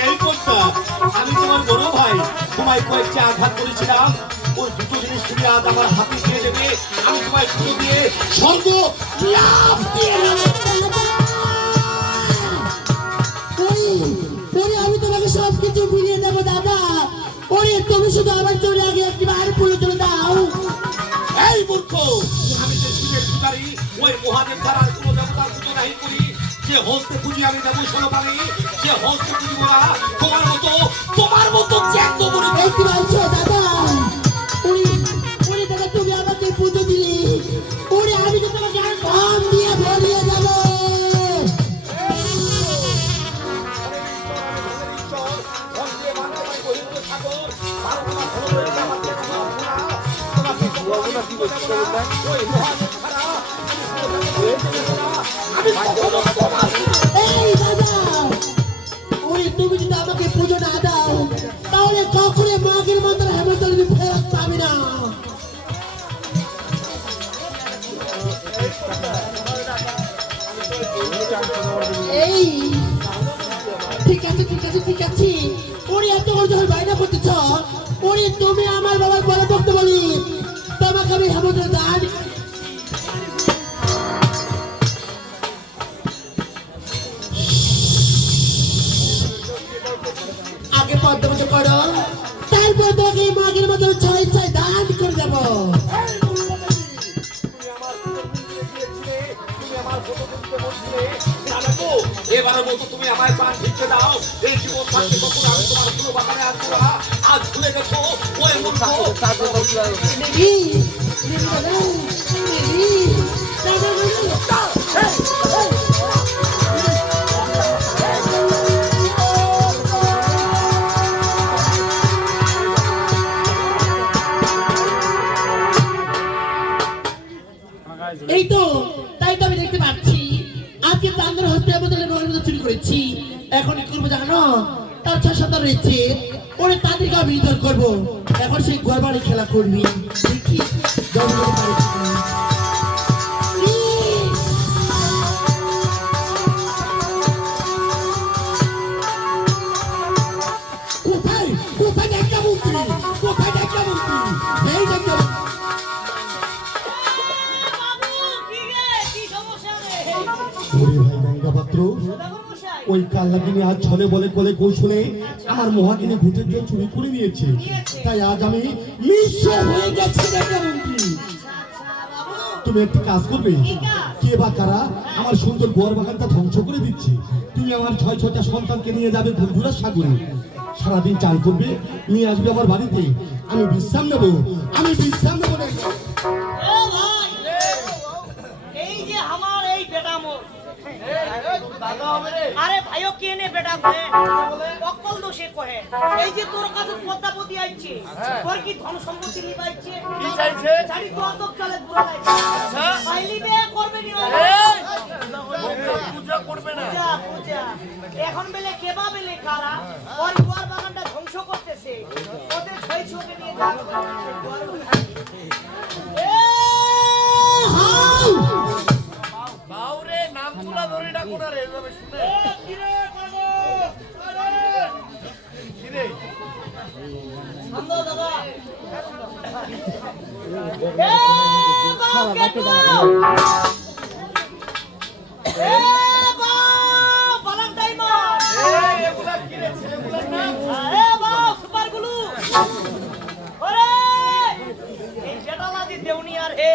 এই কর্তা, আমি তোমার বড় ভাই, তোমায় কয়েকটি আঘাত করেছিলাম, ওই দুটো জিনিস তুমি আজ আমার হাতে দিয়ে দেবে, আমি তোমায় ছুটো দিয়ে স্বর্গ লাভ দিয়ে দেবো। ওরে আমি তোমাকে সবকিছু ফিরিয়ে দেবো দাদা। ওরে তুমি শুধু আমার চলে আগে একবার পুরো চলে দাও। এই মূর্খ, আমি যে শিবের পূজারি, ওই মহাদেব ছাড়া আর কোনো দেবতার পুজো নাহি করি। যে হস্তে পুজি আমি দেবো সোনাপানি, যে হস্তে পুজিব না তোমার মতো জ্যান্ত মরে। এই কি বলছো দাদা? ওরে ওরে দাদা তুমি আমাকে পুজো দিলে, ওরে আমি তো তোমাকে আর কম দিয়ে ভরিয়ে দেবো। এই দাদা, ওরে তুমি যদি আমাকে পুজো না দাও তাহলে কখনো মাগের মন্ত্র হেমন্তলী ফেরত পাবি না। এই ঠিক আছে ঠিক আছে ঠিক আছে, ওরে এত করে যখন বাইনা করতেছ, ওরে তুমি আমার বাবার বড় ভক্ত বলি, তোমাকে আমি হেমন্তলী দান। আগে পদ্ম করো, তারপর তোমাকে মাগের মতো ছয় ছয় দান করে দেবো। এবারের মতো তুমি আমায় প্রাণ ভিক্ষে দাও। এই জীবন থাকতে কখন আমি তোমার পুরো বাগানে আসবো না। আজ ভুলে গেছো ওই মূর্খ। দেবী, দেবী দাদা, দেবী দাদা, এই তো তাই তো আমি দেখতে পাচ্ছি আজকে চান্দ্র হস্তে আমাদের মনের মধ্যে চুরি করেছি। এখন কি করবো জানো? তার ৬-৭ রয়েছে, ওরে তাদেরকে আমি নিধন করবো। এখন সেই গড়বাড়ি খেলা করবি, দেখি দম করতে পারে কিনা। কোথায় কোথায় দেখা মন্ত্রী, কোথায় দেখা মন্ত্রী, এই দেখা ওরে ভাই গঙ্গাপাত্র, ওই কাল্লাকিনি আজ ছলে বলে কোলে কৌশলে আমার মহাকিনী ভূতের জল চুরি করে নিয়েছে। তাই আজ আমি নিঃস্ব হয়ে গেছি। গঙ্গামন্ত্রী, তুমি একটি কাজ করবে, কে বা কারা আমার সুন্দর গোয়ার বাগানটা ধ্বংস করে দিচ্ছে। তুমি আমার ৬-৬টা সন্তানকে নিয়ে যাবে বন্ধুরার সাগরে, সারাদিন চান করবে, নিয়ে আসবে আমার বাড়িতে। আমি বিশ্রাম নেবো, আমি বিশ্রাম নেবো না। এই যে আমার এই বেটা মোর আরে ভাইও কে নে বেটা কহে অকল দোষে কহে। এই যে তোর কাছে পদ্মাবতী আইছে, তোর কি ধন সম্পত্তি নিবাইছে? কি চাইছে? জানি তো আদব চলে পুরো লাইছে। আচ্ছা পাইলি বে করবে নি পূজা করবে না? পূজা পূজা এখন বেলে কেবা বেলে কারা ওর গোয়ার বাগানটা ধ্বংস করতেছে, ওদের ছয় ছোকে নিয়ে যা। বাউরে নাম তুলা ধরে ডাকো না রে, এভাবে শুনে কি রে মাগো আরে কি রে সামনে দাদা এ বাউ কে বাউ এ বাউ বালান্টাই মা এগুলা কি রে ছেলেগুলার নাম? এ বাউ সুপার গুলু ওরে এই জেঠালাদি দেউনিয়ার হে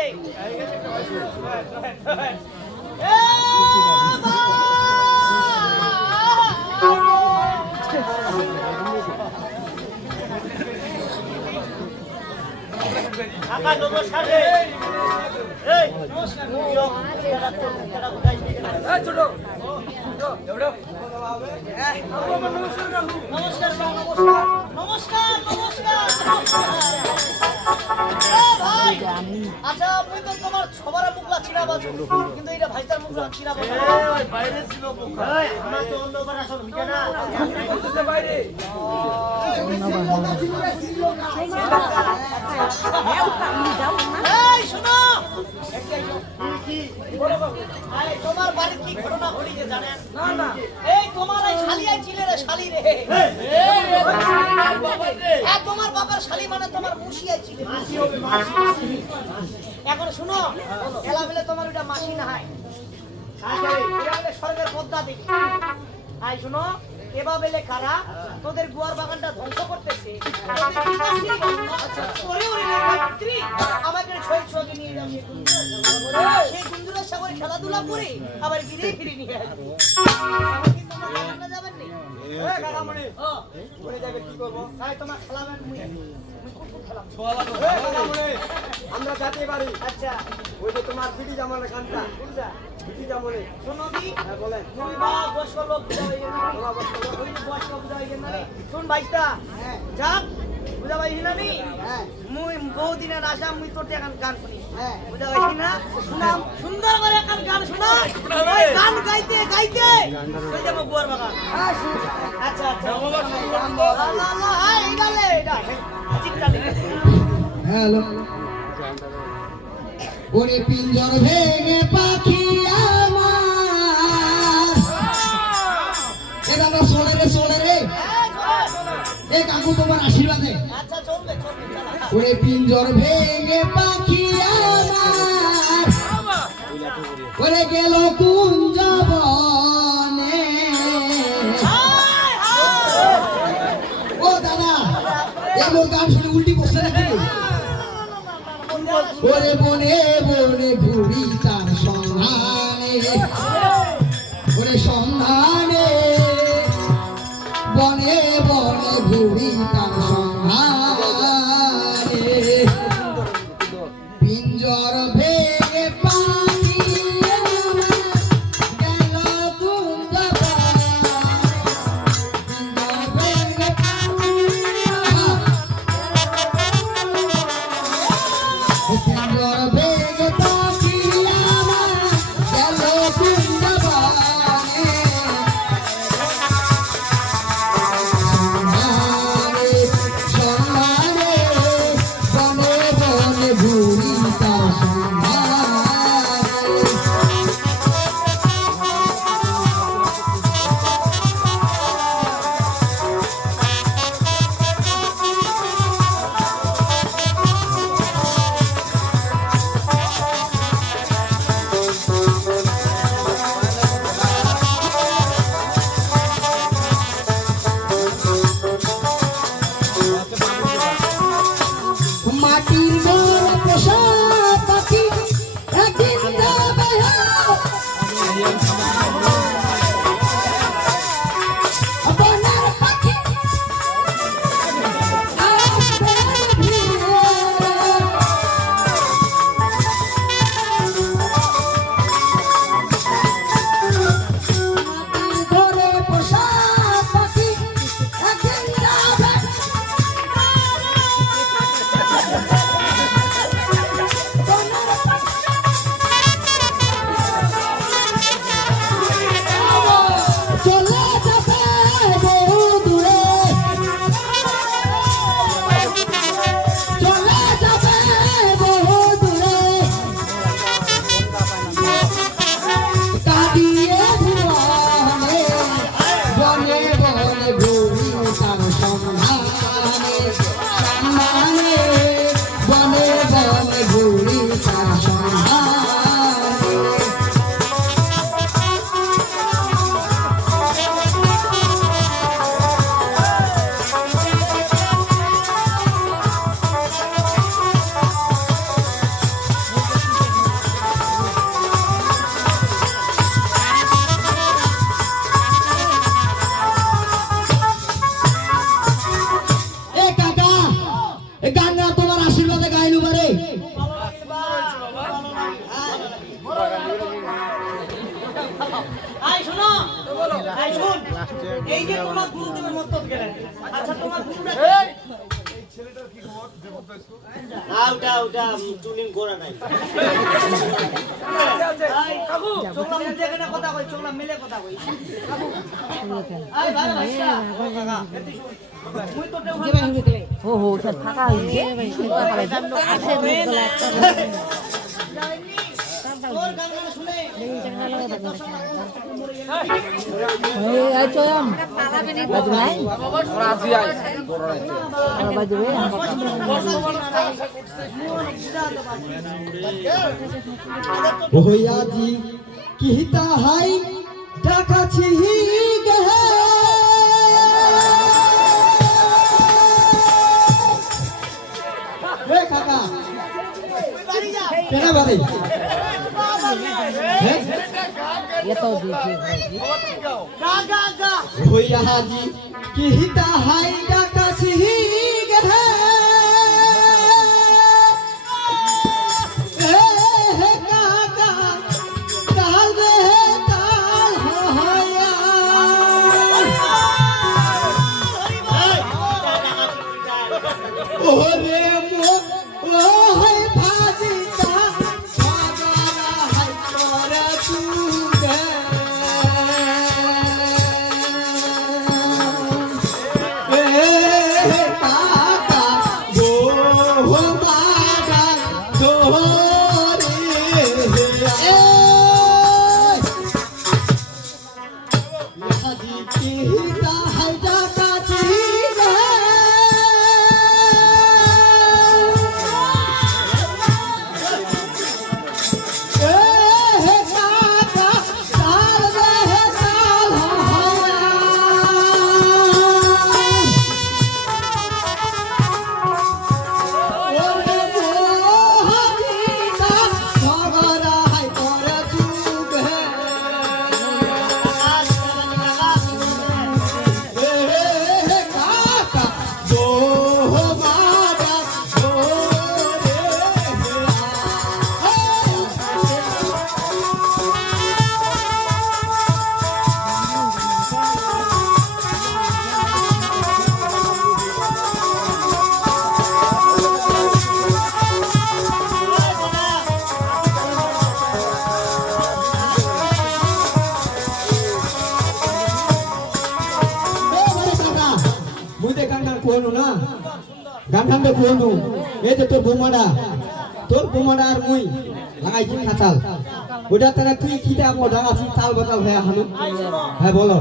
আকা নমস্কার রে এই নমস্কার ছোট নমস্কার নমস্কার নমস্কার নমস্কার নমস্কার ভাই আচ্ছা মুই তো তোমার সবার মুখলা চিনা বাজু কিন্তু এটা ভাইটার মুখলা চিনা বাজু ওই বাইরে ছিল বোকা আমার তো অন্য বার আসল মিটা না বলতেছে বাইরে এই শোনো আরে তোমার বাড়ির কি ঘটনা ঘটিছে জানেন না না এই তোমার এই শালি আই ছিলে রে শালি রে হ্যাঁ তোমার বাবার শালি মানে তোমার মুশি আই ছিলে এখন শুনো এলা বলে তোমার ওটা মাসি না হয় এটা বলে স্বর্গের পদ্মা দেখি আই শুনো এবা বেলে কারা তোদের গুয়ার বাগানটা ধ্বংস করতেছে ওরে ওরে গায়ত্রী আমাকে ছয় ছয় নিয়ে যাও সেই গুঞ্জুরের সাগরে খেলাধুলা করে আবার গিরে ফিরে নিয়ে আসবে আমার কি তোমরা বাগান না যাবেন নি এ কাকামণি ওরে যাবে কি করব তাই তোমার খেলাবেন মুই কুকুর খেলাম এ কাকামণি আমরা যেতে পারি আচ্ছা ওই যে তোমার বিটি জামার গানটা বুঝলা বিটি জামনে শোনো দি হ্যাঁ বলেন মুই বা বয়স্ক লোক বুঝা হয়ে গেল তোমার বস্তু ওই যে বয়স্ক বুঝা হয়ে গেল শুন ভাইটা যাক বুঝা পাইছি না নি মুই বহুদিনের আশা মুই তোর এখন গান শুনি বুঝা পাইছি না শুনাম সুন্দর করে এখন গান শোনা ওই গান গাইতে গাইতে ওই যাবো গুয়ার বাগান আচ্ছা আচ্ছা আল্লাহ আল্লাহ হাই ইডালে ইডা চিকটা হ্যালো ওরে পিঞ্জর ভেঙে পাখি আমার এ দাদা শোনে রে এ কাকু তোমার আশীর্বাদে আচ্ছা চলবে চলবে চালা ওরে পিঞ্জর ভেঙে পাখি আমার ওরে গেল কুঞ্জ বনে হাই হাই ও দাদা এমন গান শুনে উল্টি বসে নাকি ওরে বনে বনে ঘুরি তার সন্ধানে ওরে সন্ধানে বনে বনে ঘুরি তার সন্ধানে পিঞ্জর ভেঙে পাখি গেল কুঞ্জ বনে পিঞ্জর ভেঙে পাখি আমার গেল কুঞ্জ বনে সন্ধানে বনে বনে ঘুরি তার সন্ধানে মাটির ঘর পোষা পাখি একদিন যাবে বনের পাখি আসবে ফিরে। মাটির ঘরে পোষা পাখি একদিন যাবে চলে যাবে বহু দূরে চলে যাবে বহু দূরে কাঁদিয়ে ভুবনে বনে বনে ঘুরি তার সন্ধানে সন্ধানে বনে বনে ঘুরি তার সন্ধানে এ কাকা এ গানটা তোমার আশীর্বাদে গাইলু বারে আই শোনো আই শুন এই যে তোমার গুরুদেবের মত গেলেন আচ্ছা তোমার গুরুটা ওটা টুনিং করা নাই চোখলা মুখ দেখে না কথা কই চোখলা মিলে কথা কই ভালো ভাইয়া মুই তো हो हो सर फाका হইছে আসে তোর গান গান শুনে এই আইছম বাজু নাই রাজি আই বাজু भैया जी कहता है टाका छिही गए रे काका केना बात है ये तो देखिए गा गा गा भैया जी कहता है टाका छिही गए গান কোন এই যে তোর বোমাডা আর মুই লাগাইছি খাতাল ওটা তারা তুই কিটা আমার দাঁড়াচ্ছি চাল বাতাল হয়ে হানু হ্যাঁ বলো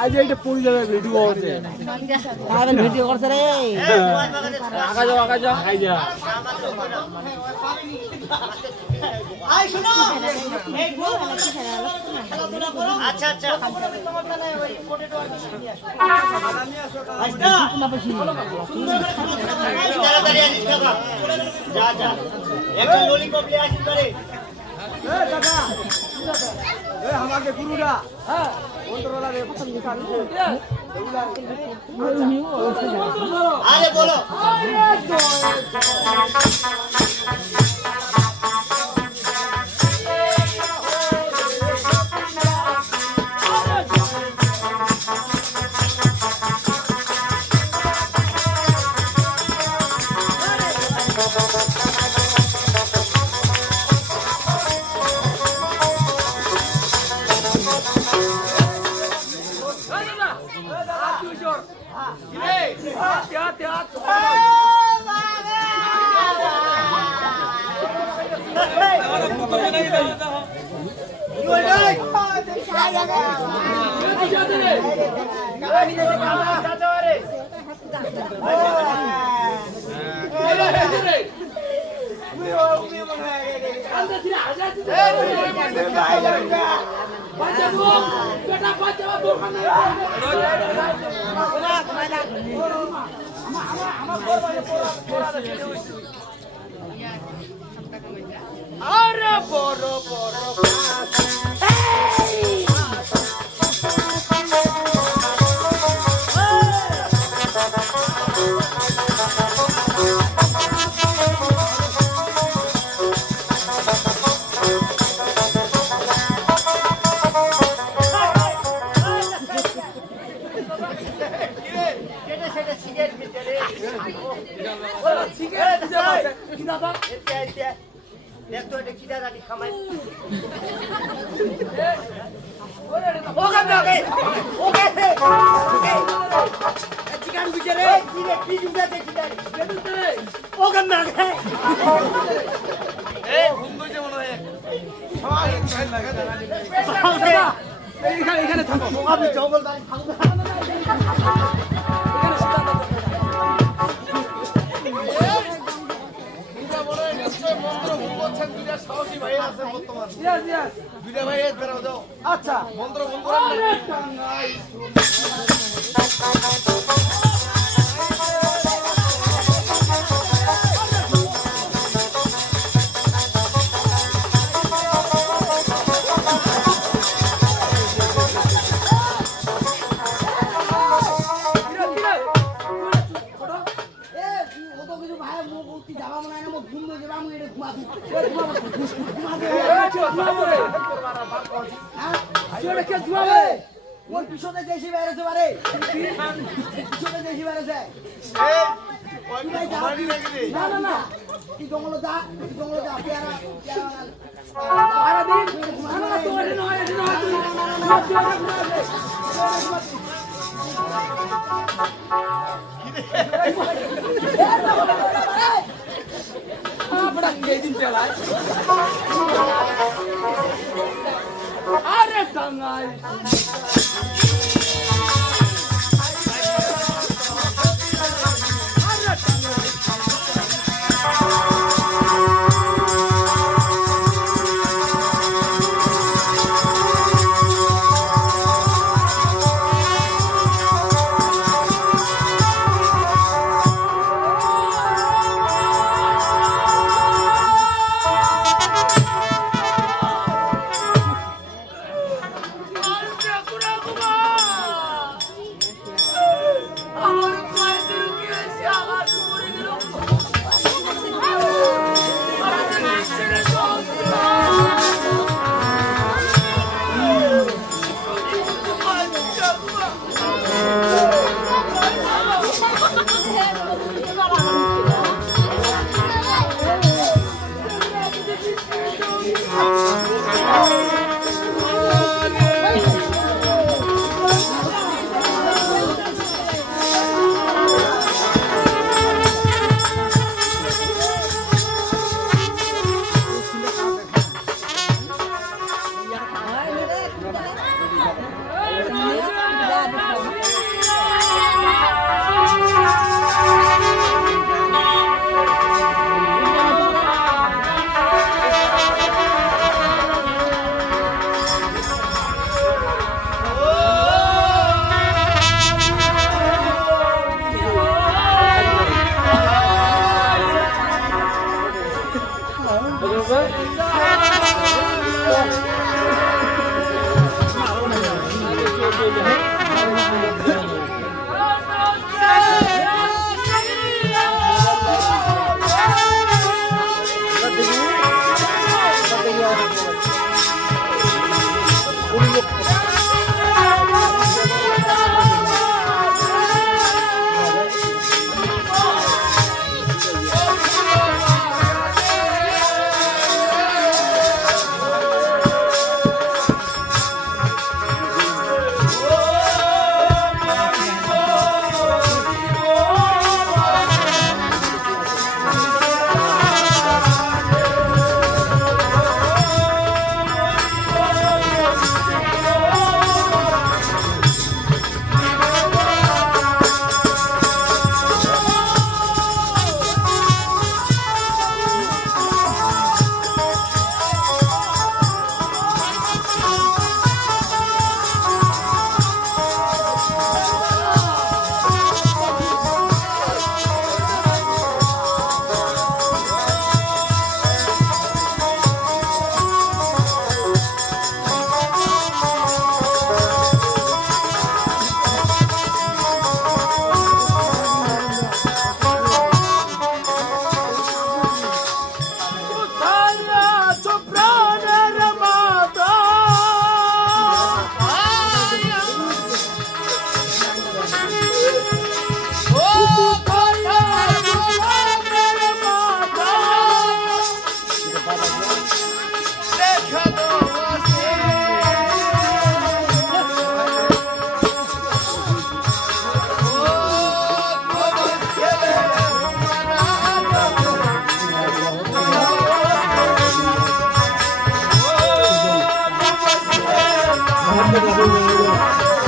আজ এইটা পুরি যাবে ভিডিও হচ্ছে আরে ভিডিও করছ রে আগা যাও আই যা আই শুনো এই গোল খেলাধুলা করো আচ্ছা আচ্ছা তোমার না ওই পটেটো আর নিয়ে আসো আচ্ছা সুন্দর করে তাড়াতাড়ি আসিস কাকা যা যা একটা ললিপপ নিয়ে আসিস করে এ কাকা এ আমাকে গুরুরা হ্যাঁ অন্তরওয়ালা রে পছন্দ দিছানি আরে বলো আরে বড় বড় দেখ তো এটা কি দাঁড়ানি খামাই চিকেন বিচারে কি রে কি জুড়ে দেখি দাঁড়ি ও কেন আগে এখানে থাকো আমি জঙ্গল বাড়ি থাকবো আচ্ছা মন্ত্র ওর পিছনে দেশি বেড়েছে পারে পিছনে দেশি বেড়েছে না না না কি জঙ্গল যা পেয়ারা আরে টাঙ্গাই পরিলক্ষিত